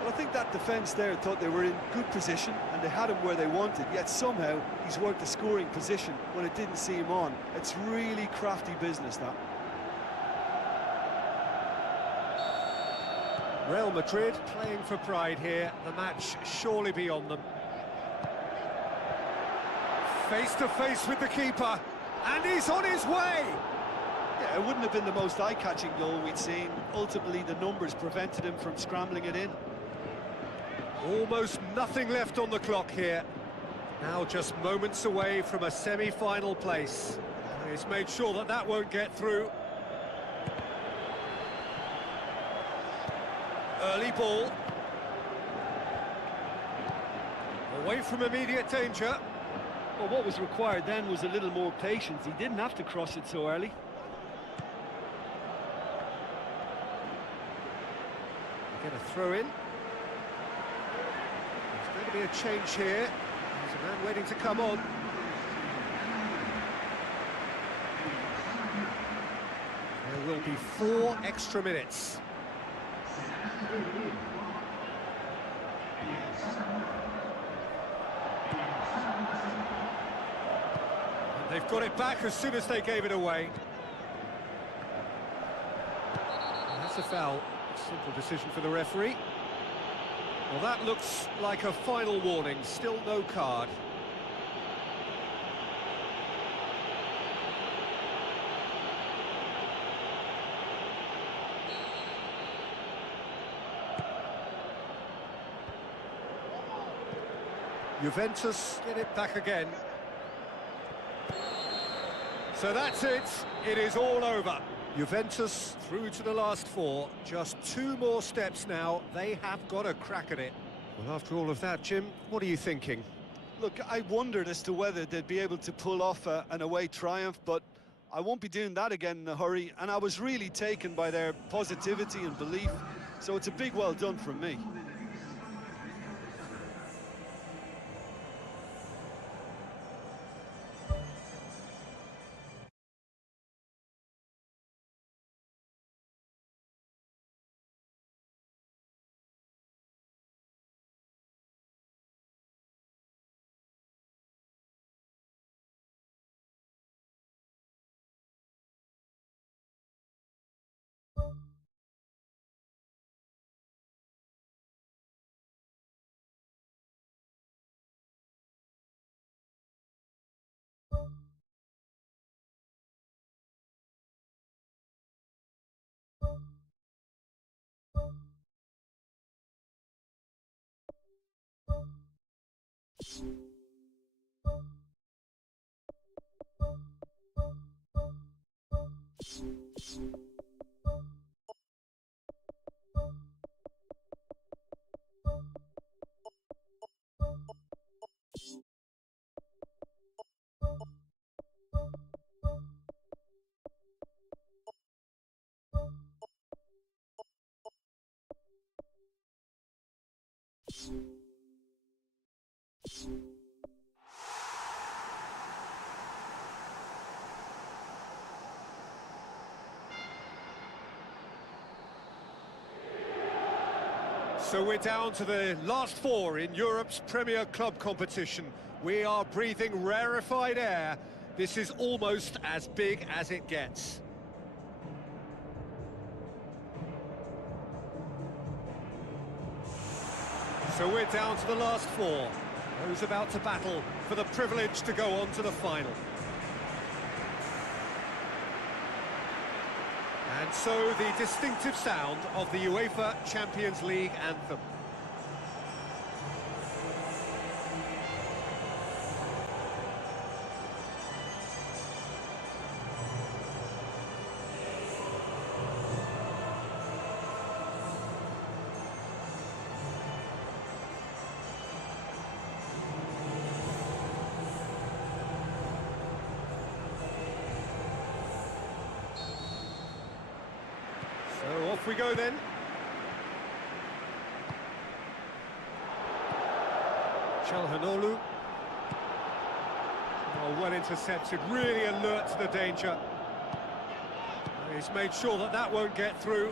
Well, I think that defence there thought they were in good position and they had him where they wanted, yet somehow he's worked a scoring position when it didn't see him on. It's really crafty business, that. Real Madrid playing for pride here, the match surely beyond them. Face to face with the keeper, and he's on his way! Yeah, it wouldn't have been the most eye-catching goal we'd seen. Ultimately, the numbers prevented him from scrambling it in. Almost nothing left on the clock here. Now just moments away from a semi-final place. He's made sure that that won't get through. Early ball. Away from immediate danger. Well, what was required then was a little more patience. He didn't have to cross it so early. Get a throw in. There's going to be a change here. There's a man waiting to come on. There will be 4 extra minutes. And they've got it back as soon as they gave it away. And that's That's a foul. Simple decision for the referee. Well, that looks like a final warning. Still no card. Juventus get it back again. So that's it. It is all over. Juventus through to the last four. Just two more steps now. They have got a crack at it. Well, after all of that, Jim, what are you thinking? Look, I wondered as to whether they'd be able to pull off an away triumph, but I won't be doing that again in a hurry, and I was really taken by their positivity and belief, so it's a big well done from me. So we're down to the last four in Europe's Premier Club competition. We are breathing rarefied air. This is almost as big as it gets. So we're down to the last four. Those about to battle for the privilege to go on to the final. And so the distinctive sound of the UEFA Champions League anthem. So off we go then. Çalhanoğlu. Oh, well intercepted, really alert to the danger. He's made sure that that won't get through.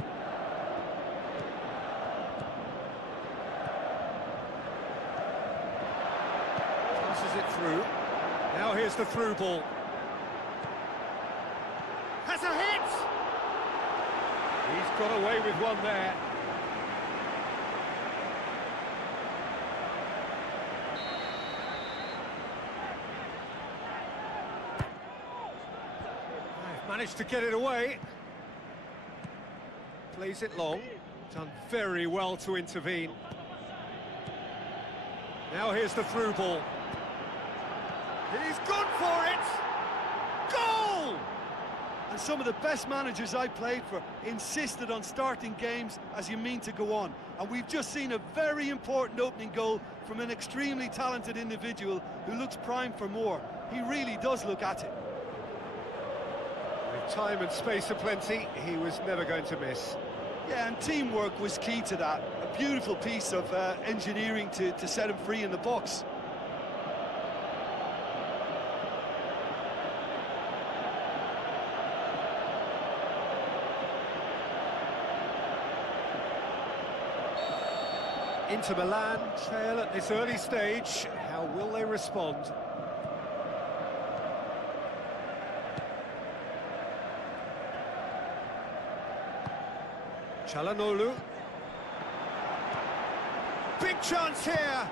Passes it through. Now here's the through ball. Has a hit! He's got away with one there. They've managed to get it away. Plays it long. Done very well to intervene. Now here's the through ball. He's gone for it! Goal! And some of the best managers I played for insisted on starting games as you mean to go on. And we've just seen a very important opening goal from an extremely talented individual who looks primed for more. He really does look at it. With time and space aplenty, he was never going to miss. Yeah, and teamwork was key to that. A beautiful piece of engineering to set him free in the box. Inter Milan trail at this early stage. How will they respond? Çalhanoğlu. Big chance here.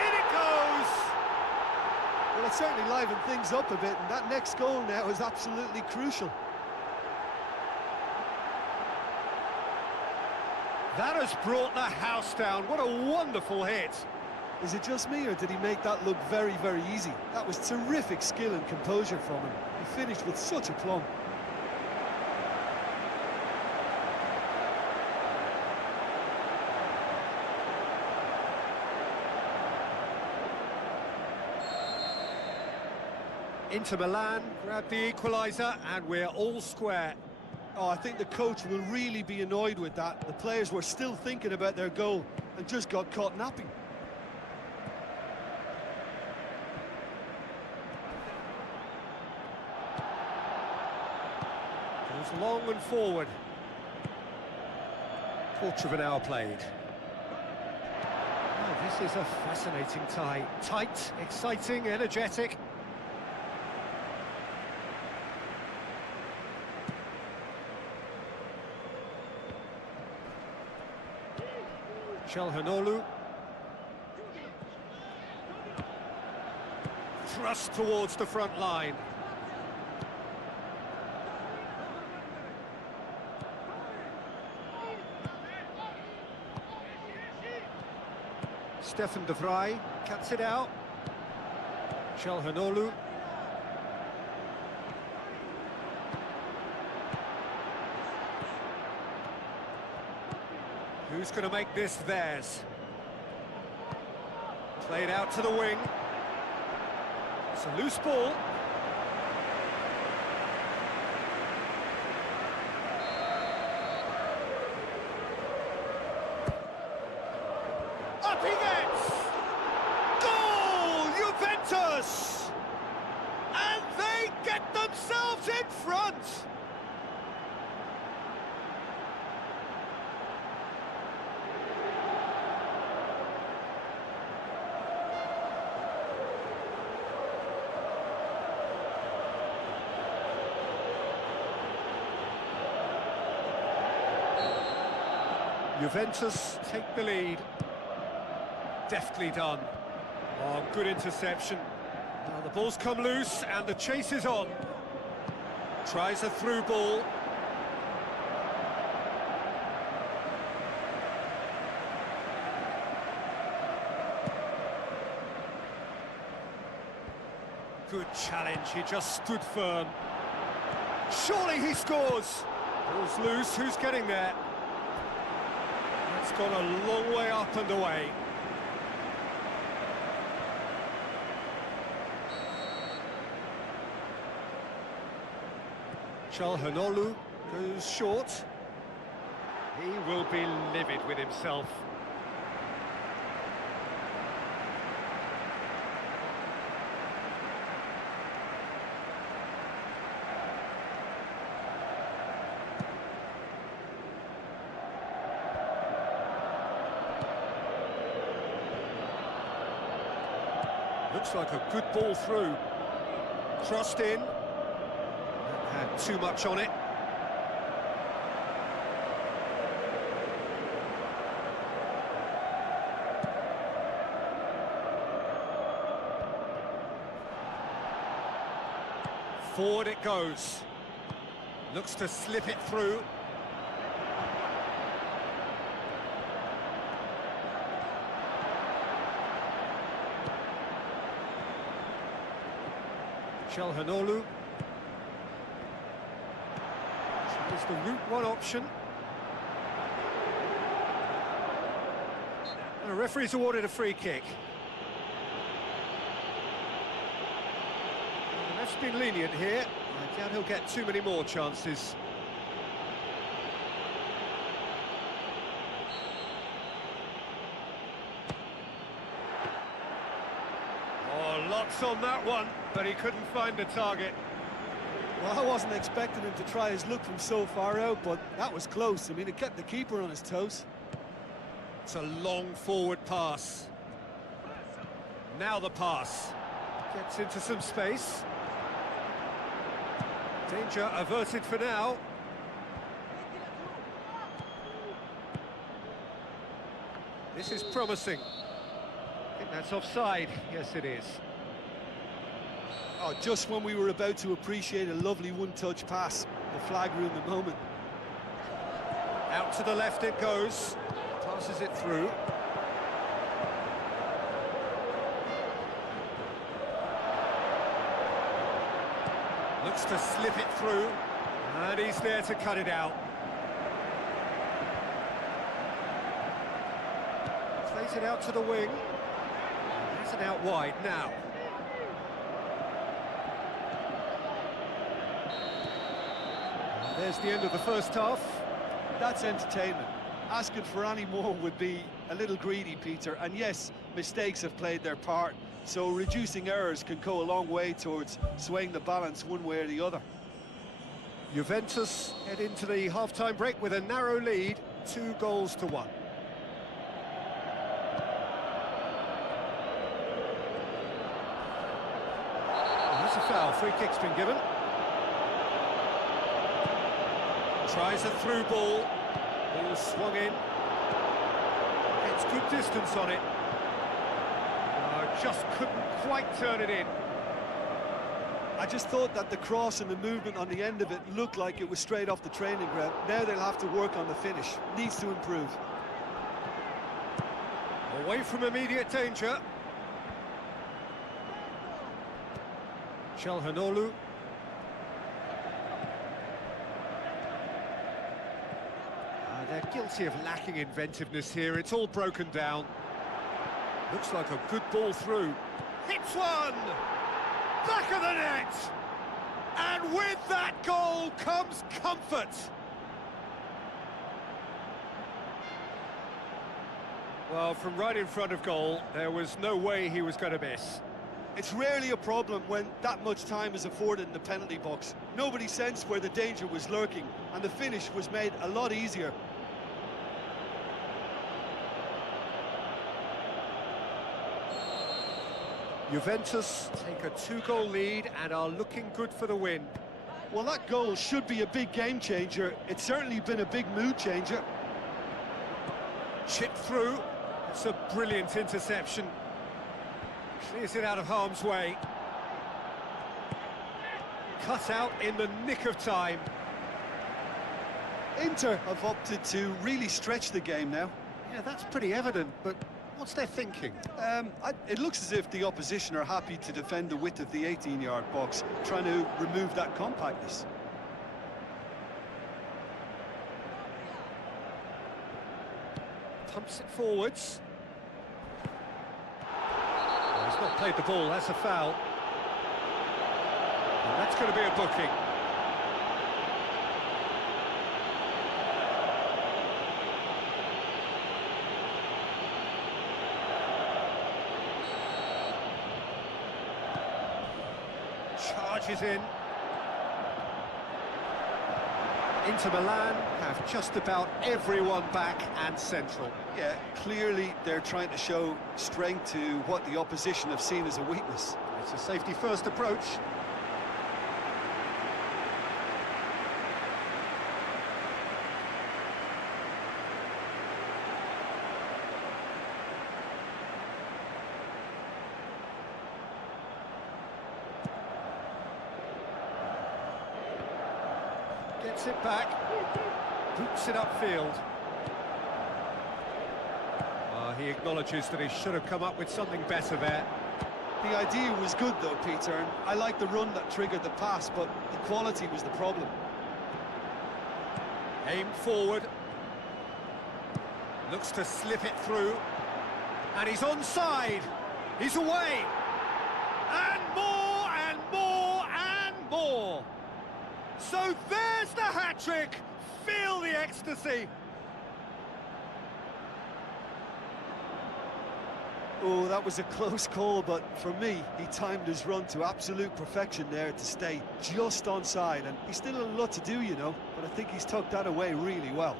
In it goes. Well, it certainly livened things up a bit, and that next goal now is absolutely crucial. That has brought the house down. What a wonderful hit. Is it just me, or did he make that look very, very easy? That was terrific skill and composure from him. He finished with such aplomb. Inter Milan grab the equaliser, and we're all square. Oh, I think the coach will really be annoyed with that. The players were still thinking about their goal and just got caught napping. Goes long and forward. Quarter of an hour played. Oh, this is a fascinating tie. Tight, exciting, energetic. Çalhanoğlu. Thrust towards the front line. Stefan de Vrij cuts it out. Çalhanoğlu. Who's going to make this theirs? Played out to the wing. It's a loose ball. Up he gets! Goal! Juventus! And they get themselves in front! Juventus take the lead. Deftly done. Oh, good interception. Now the ball's come loose and the chase is on. Tries a through ball. Good challenge, he just stood firm. Surely he scores! Ball's loose, who's getting there? It's gone a long way up and away. Çalhanoğlu goes short. He will be livid with himself. Looks like a good ball through. Crossed in. That had too much on it. Forward it goes. Looks to slip it through. Çalhanoğlu. Tries the route one option. And the referee's awarded a free kick. And the ref's been lenient here. I doubt he'll get too many more chances. Oh, lots on that one, but he couldn't find the target. Well, I wasn't expecting him to try his luck from so far out, but that was close. I mean, it kept the keeper on his toes. It's a long forward pass. Now the pass. Gets into some space. Danger averted for now. This is promising. I think that's offside. Yes, it is. Oh, just when we were about to appreciate a lovely one-touch pass, the flag ruined the moment. Out to the left it goes. Passes it through. Looks to slip it through. And he's there to cut it out. Plays it out to the wing. Has it out wide now. And there's the end of the first half. That's entertainment. Asking for any more would be a little greedy, Peter. And yes, mistakes have played their part, so reducing errors can go a long way towards swaying the balance one way or the other. Juventus head into the half-time break with a narrow lead, 2-1. That's a foul. Free kick's been given. Tries a through ball. Ball swung in. Gets good distance on it. Just couldn't quite turn it in. I just thought that the cross and the movement on the end of it looked like it was straight off the training ground. Now they'll have to work on the finish. Needs to improve. Away from immediate danger. Chalhanoglu. They're guilty of lacking inventiveness here. It's all broken down. Looks like a good ball through. Hits one! Back of the net! And with that goal comes comfort. Well, from right in front of goal, there was no way he was going to miss. It's rarely a problem when that much time is afforded in the penalty box. Nobody sensed where the danger was lurking, and the finish was made a lot easier. Juventus take a 2-goal lead and are looking good for the win. Well, that goal should be a big game changer. It's certainly been a big mood changer. Chip through. It's a brilliant interception. Clears it out of harm's way. Cut out in the nick of time. Inter have opted to really stretch the game now. Yeah, that's pretty evident, but what's their thinking? It looks as if the opposition are happy to defend the width of the 18-yard box, trying to remove that compactness. Pumps it forwards. Oh, he's not played the ball, that's a foul. And that's going to be a booking. Charges in. Inter Milan have just about everyone back and central. Yeah, clearly they're trying to show strength to what the opposition have seen as a weakness. It's a safety-first approach. Gets it back, boots it upfield. He acknowledges that he should have come up with something better there. The idea was good though, Peter, and I like the run that triggered the pass, but the quality was the problem. Aimed forward. Looks to slip it through. And he's onside. He's away. And more, and more, and more. So there's the hat-trick. Feel the ecstasy. Oh, that was a close call, but for me, he timed his run to absolute perfection there to stay just onside, and he's still a lot to do, you know, but I think he's tucked that away really well.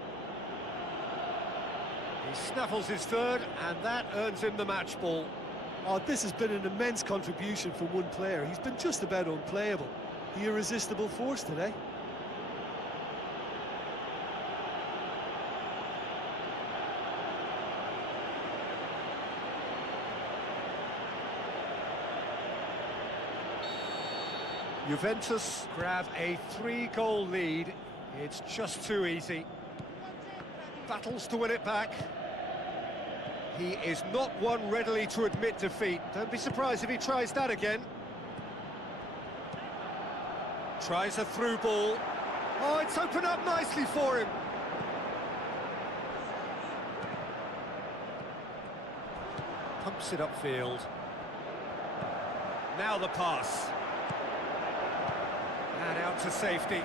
He snaffles his third, and that earns him the match ball. Oh, this has been an immense contribution from one player. He's been just about unplayable. The irresistible force today. Juventus grab a 3-goal lead. It's just too easy. Battles to win it back. He is not one readily to admit defeat. Don't be surprised if he tries that again. Tries a through ball. Oh, it's opened up nicely for him. Pumps it upfield. Now the pass. And out to safety.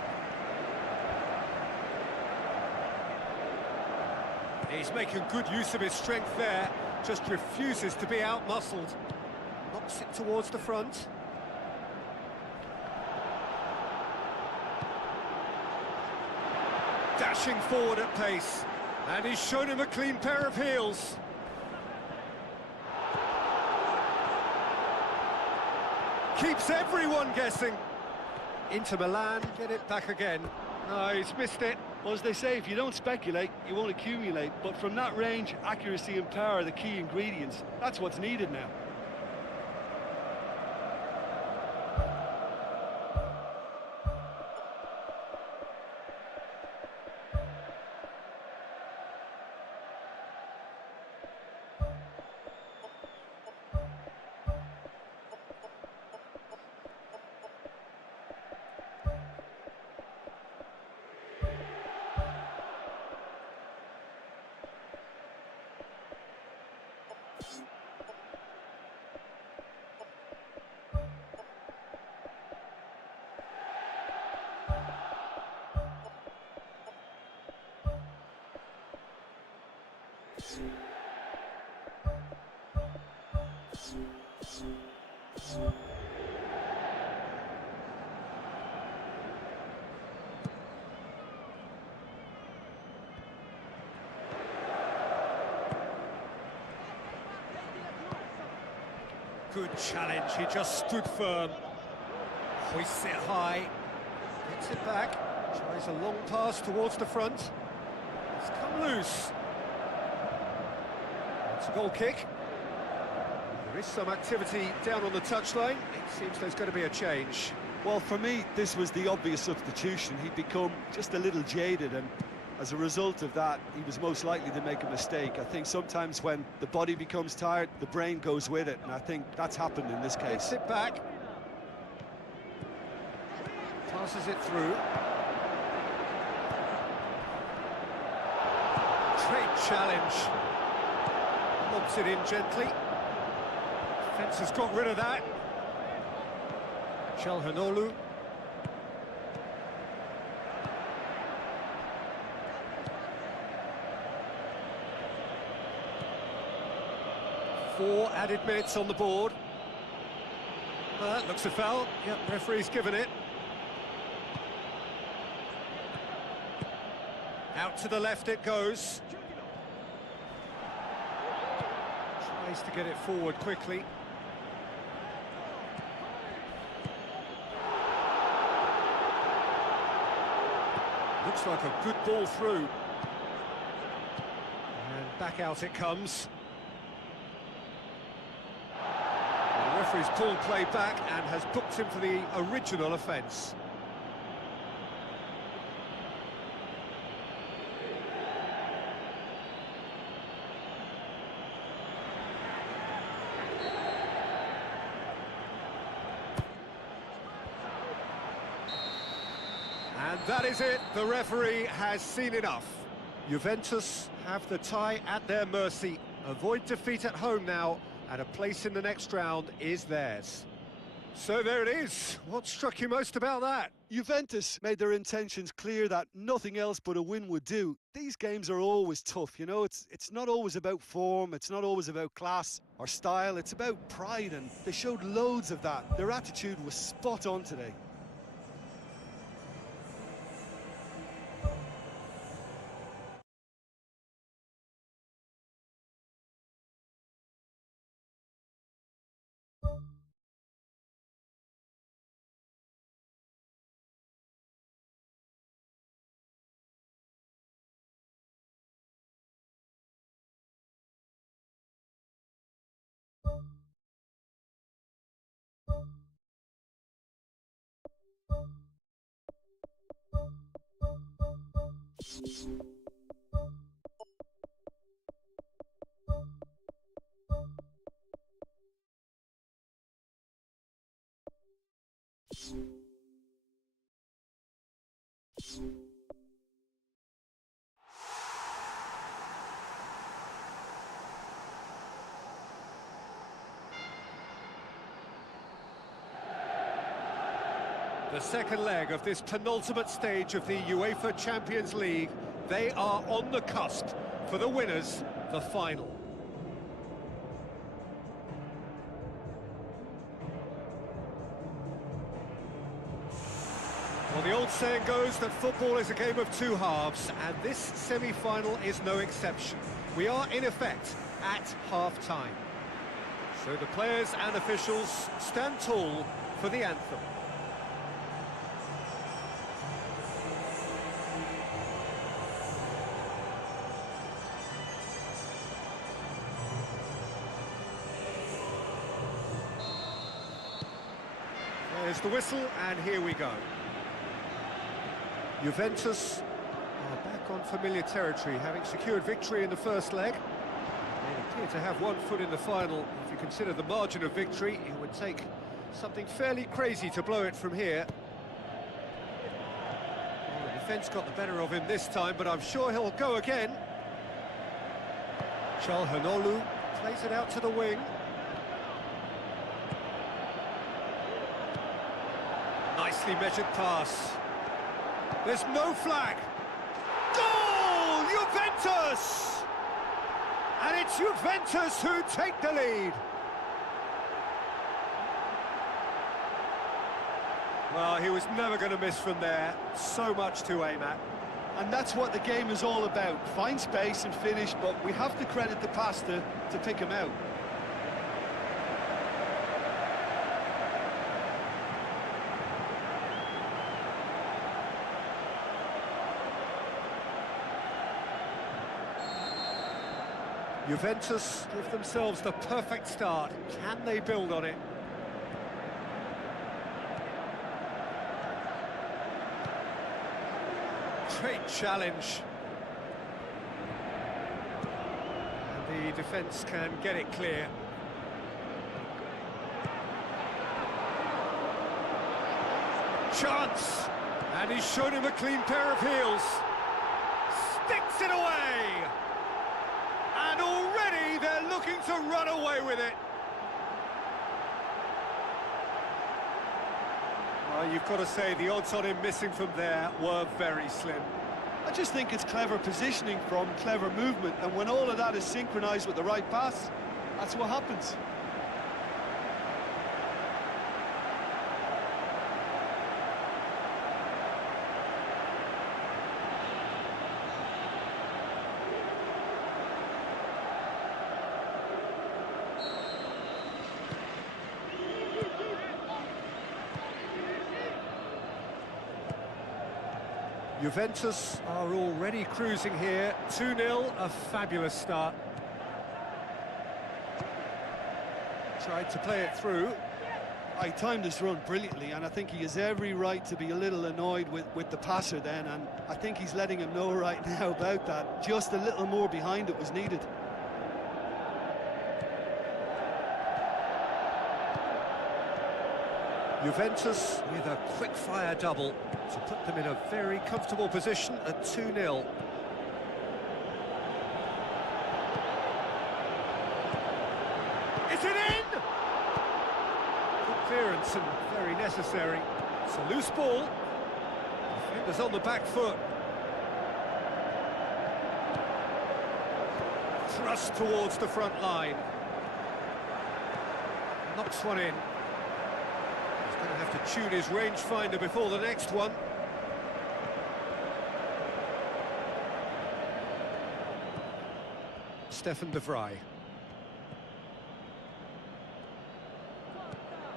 He's making good use of his strength there. Just refuses to be out-muscled. Knocks it towards the front. Dashing forward at pace. And he's shown him a clean pair of heels. Keeps everyone guessing. Inter Milan get it back again. No, he's missed it. Well, as they say, if you don't speculate, you won't accumulate. But from that range, accuracy and power are the key ingredients. That's what's needed now. Good challenge, he just stood firm. Hoists it high, gets it back, tries a long pass towards the front. It's come loose. It's a goal kick. There is some activity down on the touchline. It seems there's going to be a change. Well, for me, this was the obvious substitution. He'd become just a little jaded, and as a result of that, he was most likely to make a mistake. I think sometimes when the body becomes tired, the brain goes with it, and I think that's happened in this case. Gets it back. Passes it through. Great challenge. Lobs it in gently. Defence has got rid of that. Chalhanoglu. Four added minutes on the board. That looks a foul. Yep, referee's given it. Out to the left it goes. Tries to get it forward quickly. Looks like a good ball through. And back out it comes. The referee's pulled play back and has booked him for the original offence. And that is it, the referee has seen enough. Juventus have the tie at their mercy. Avoid defeat at home now, and a place in the next round is theirs. So there it is. What struck you most about that? Juventus made their intentions clear that nothing else but a win would do. These games are always tough, you know, it's not always about form, it's not always about class or style, it's about pride, and they showed loads of that. Their attitude was spot on today. The second leg of this penultimate stage of the UEFA Champions League. They are on the cusp. For the winners, the final. Well, the old saying goes that football is a game of two halves, and this semi-final is no exception. We are, in effect, at half-time. So the players and officials stand tall for the anthem. There's the whistle, and here we go. Juventus are back on familiar territory, having secured victory in the first leg. They appear to have one foot in the final. If you consider the margin of victory, it would take something fairly crazy to blow it from here. Well, the defence got the better of him this time, but I'm sure he'll go again. Çalhanoğlu plays it out to the wing. Nicely measured pass. There's no flag. Goal! Juventus! And it's Juventus who take the lead. Well, he was never going to miss from there. So much to aim at. And that's what the game is all about. Find space and finish, but we have to credit the passer to pick him out. Juventus give themselves the perfect start. Can they build on it? Great challenge. And the defence can get it clear. Chance! And he's shown him a clean pair of heels. Sticks it away! And already they're looking to run away with it. Well, you've got to say the odds on him missing from there were very slim. I just think it's clever positioning from clever movement, and when all of that is synchronised with the right pass, that's what happens. Juventus are already cruising here. 2-0, a fabulous start. Tried to play it through. He timed his run brilliantly, and I think he has every right to be a little annoyed with the passer then, and I think he's letting him know right now about that. Just a little more behind it was needed. Juventus with a quick-fire double to put them in a very comfortable position at 2-0. Is it in? Good clearance and very necessary. It's a loose ball. Defenders on the back foot. Thrust towards the front line. Knocks one in. Going to have to tune his rangefinder before the next one. Stefan de Vrij.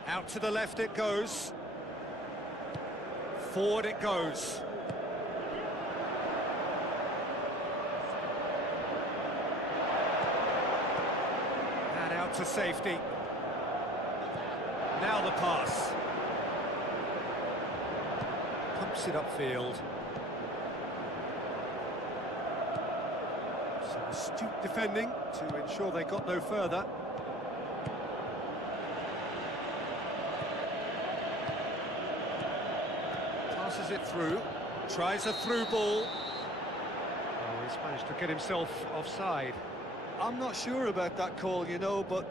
Out to the left it goes. Forward it goes. And out to safety. Now the pass. Pumps it upfield. Astute defending to ensure they got no further. Passes it through, tries a through ball. Oh, he's managed to get himself offside. I'm not sure about that call, you know, but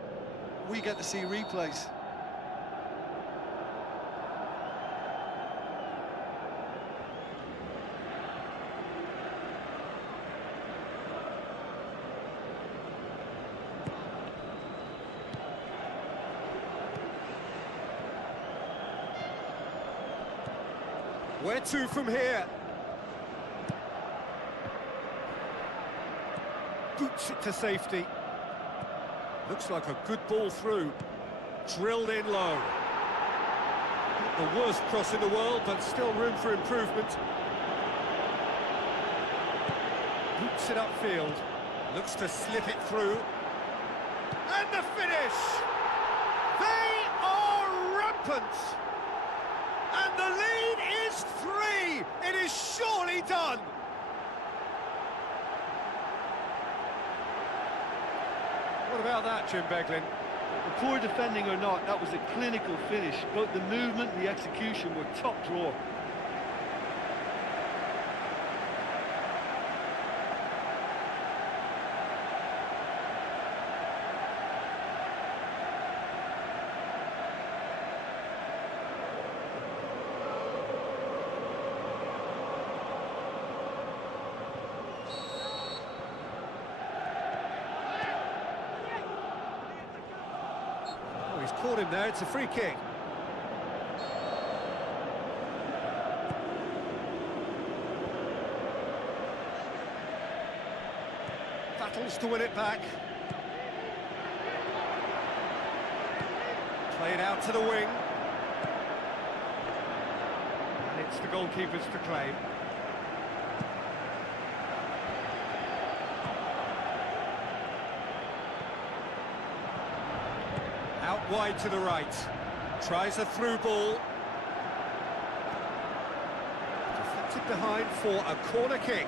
we get to see replays. Where to from here? Boots it to safety. Looks like a good ball through. Drilled in low. Not the worst cross in the world, but still room for improvement. Boots it upfield. Looks to slip it through. And the finish! They are rampant! And the lead is 3! It is surely done! What about that, Jim Beglin? Poor defending or not, that was a clinical finish. Both the movement and the execution were top drawer. He's caught him there, it's a free kick. Battles to win it back. Played out to the wing. And it's the goalkeepers to claim. Out wide to the right. Tries a through ball. Deflected behind for a corner kick.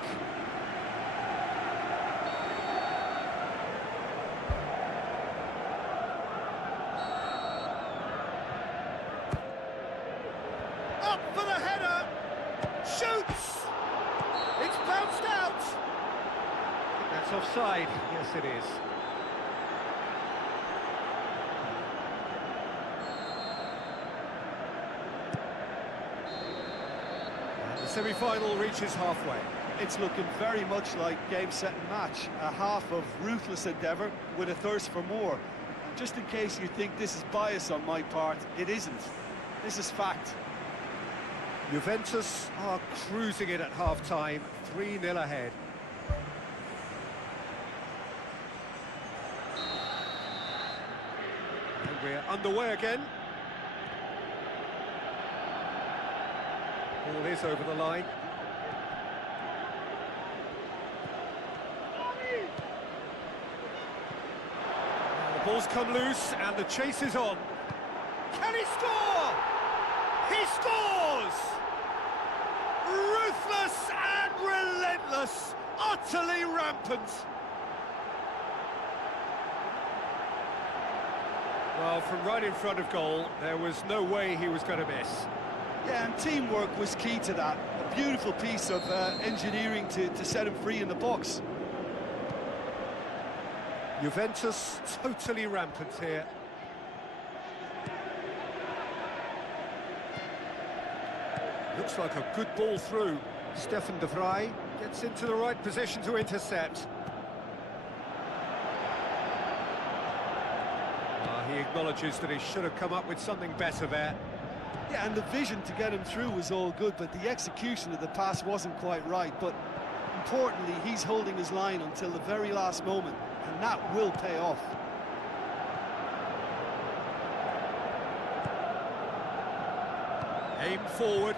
Up for the header. Shoots. It's bounced out. I think that's offside. Yes, it is. Semi-final reaches halfway. It's looking very much like game, set and match. A half of ruthless endeavour with a thirst for more. And just in case you think this is bias on my part, it isn't. This is fact. Juventus are cruising it at half-time, 3-0 ahead. And we're underway again. Ball is over the line. The ball's come loose and the chase is on. Can he score? He scores! Ruthless and relentless, utterly rampant. Well, from right in front of goal, there was no way he was going to miss. Yeah, and teamwork was key to that. A beautiful piece of engineering to set him free in the box. Juventus totally rampant here. Looks like a good ball through. Stefan de Vrij gets into the right position to intercept. He acknowledges that he should have come up with something better there. Yeah, and the vision to get him through was all good, but the execution of the pass wasn't quite right. But importantly, he's holding his line until the very last moment, and that will pay off. Aim forward.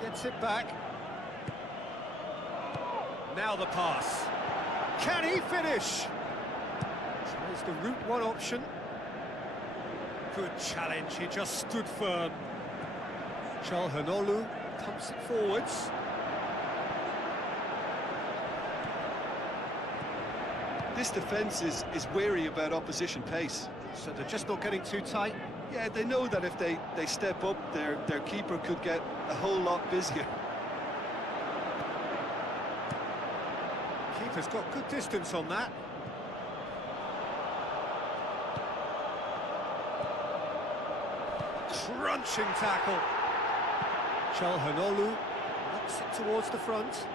Gets it back. Now the pass. Can he finish? Tries the route one option. Good challenge, he just stood firm. Calhanoglu pumps it forwards. This defence is wary about opposition pace. So they're just not getting too tight. Yeah, they know that if they step up, their keeper could get a whole lot busier. Keeper's got good distance on that. Crunching tackle. Calhanoglu knocks it towards the front.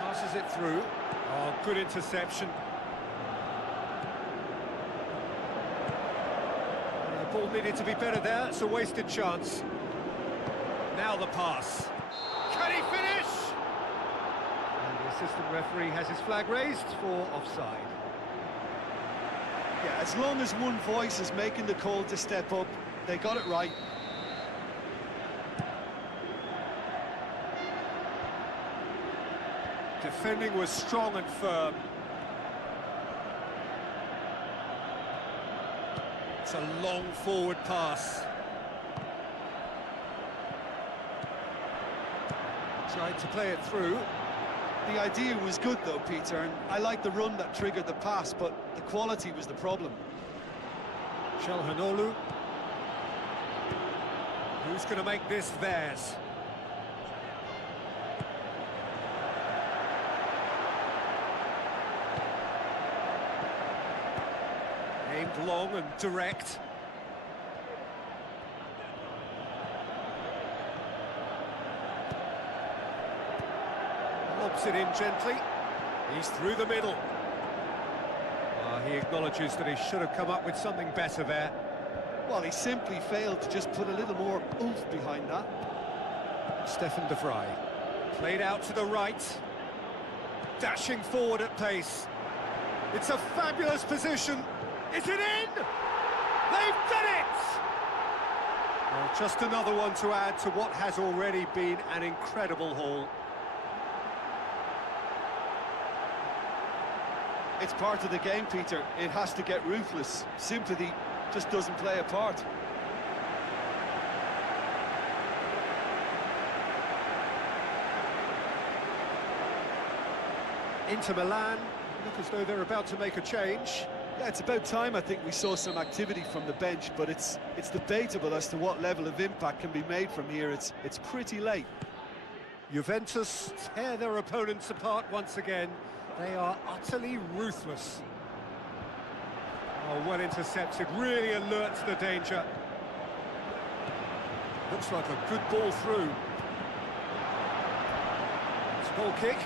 Passes it through. Oh, good interception. The ball needed to be better there. It's a wasted chance. Now the pass. Can he finish? And the assistant referee has his flag raised for offside. Yeah, as long as one voice is making the call to step up, they got it right. Defending was strong and firm. It's a long forward pass. Tried to play it through. The idea was good though, Peter, and I like the run that triggered the pass, but the quality was the problem. Calhanoglu. Who's going to make this theirs? Aimed long and direct. Lobs it in gently. He's through the middle. He acknowledges that he should have come up with something better there. Well, he simply failed to just put a little more oomph behind that. Stefan de Vrij. Played out to the right. Dashing forward at pace. It's a fabulous position. Is it in? They've done it! Well, just another one to add to what has already been an incredible haul. It's part of the game, Peter. It has to get ruthless. Sympathy just doesn't play a part. Inter Milan look as though they're about to make a change. Yeah, it's about time I think we saw some activity from the bench, but it's debatable as to what level of impact can be made from here. It's pretty late. Juventus tear their opponents apart once again. They are utterly ruthless. Oh, well intercepted, really alert to the danger. Looks like a good ball through. It's a goal kick.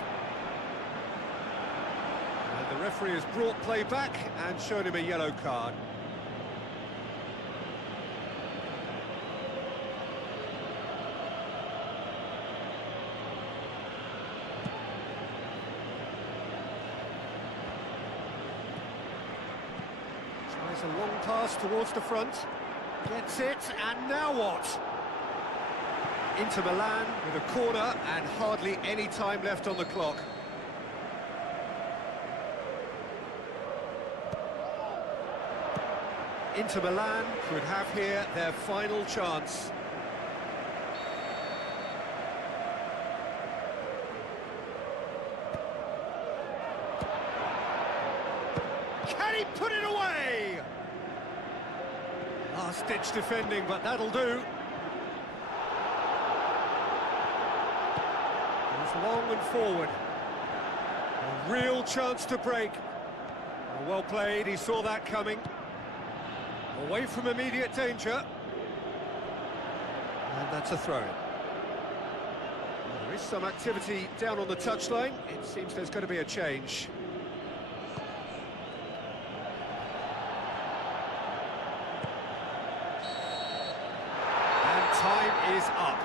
And the referee has brought play back and shown him a yellow card. Tries a long pass towards the front. Gets it, and now what? Inter Milan with a corner and hardly any time left on the clock. Inter Milan could have here their final chance. Can he put it away? Last-ditch defending, but that'll do. Goes long and forward. A real chance to break. Well played, he saw that coming. Away from immediate danger. And that's a throw-in. There is some activity down on the touchline. It seems there's going to be a change. And time is up.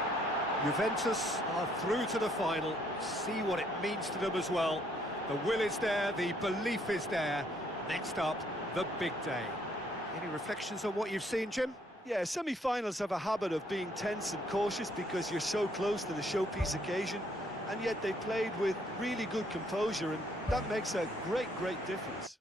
Juventus are through to the final. See what it means to them as well. The will is there, the belief is there. Next up, the big day. Any reflections on what you've seen, Jim? Yeah, semi-finals have a habit of being tense and cautious because you're so close to the showpiece occasion, and yet they played with really good composure, and that makes a great, great difference.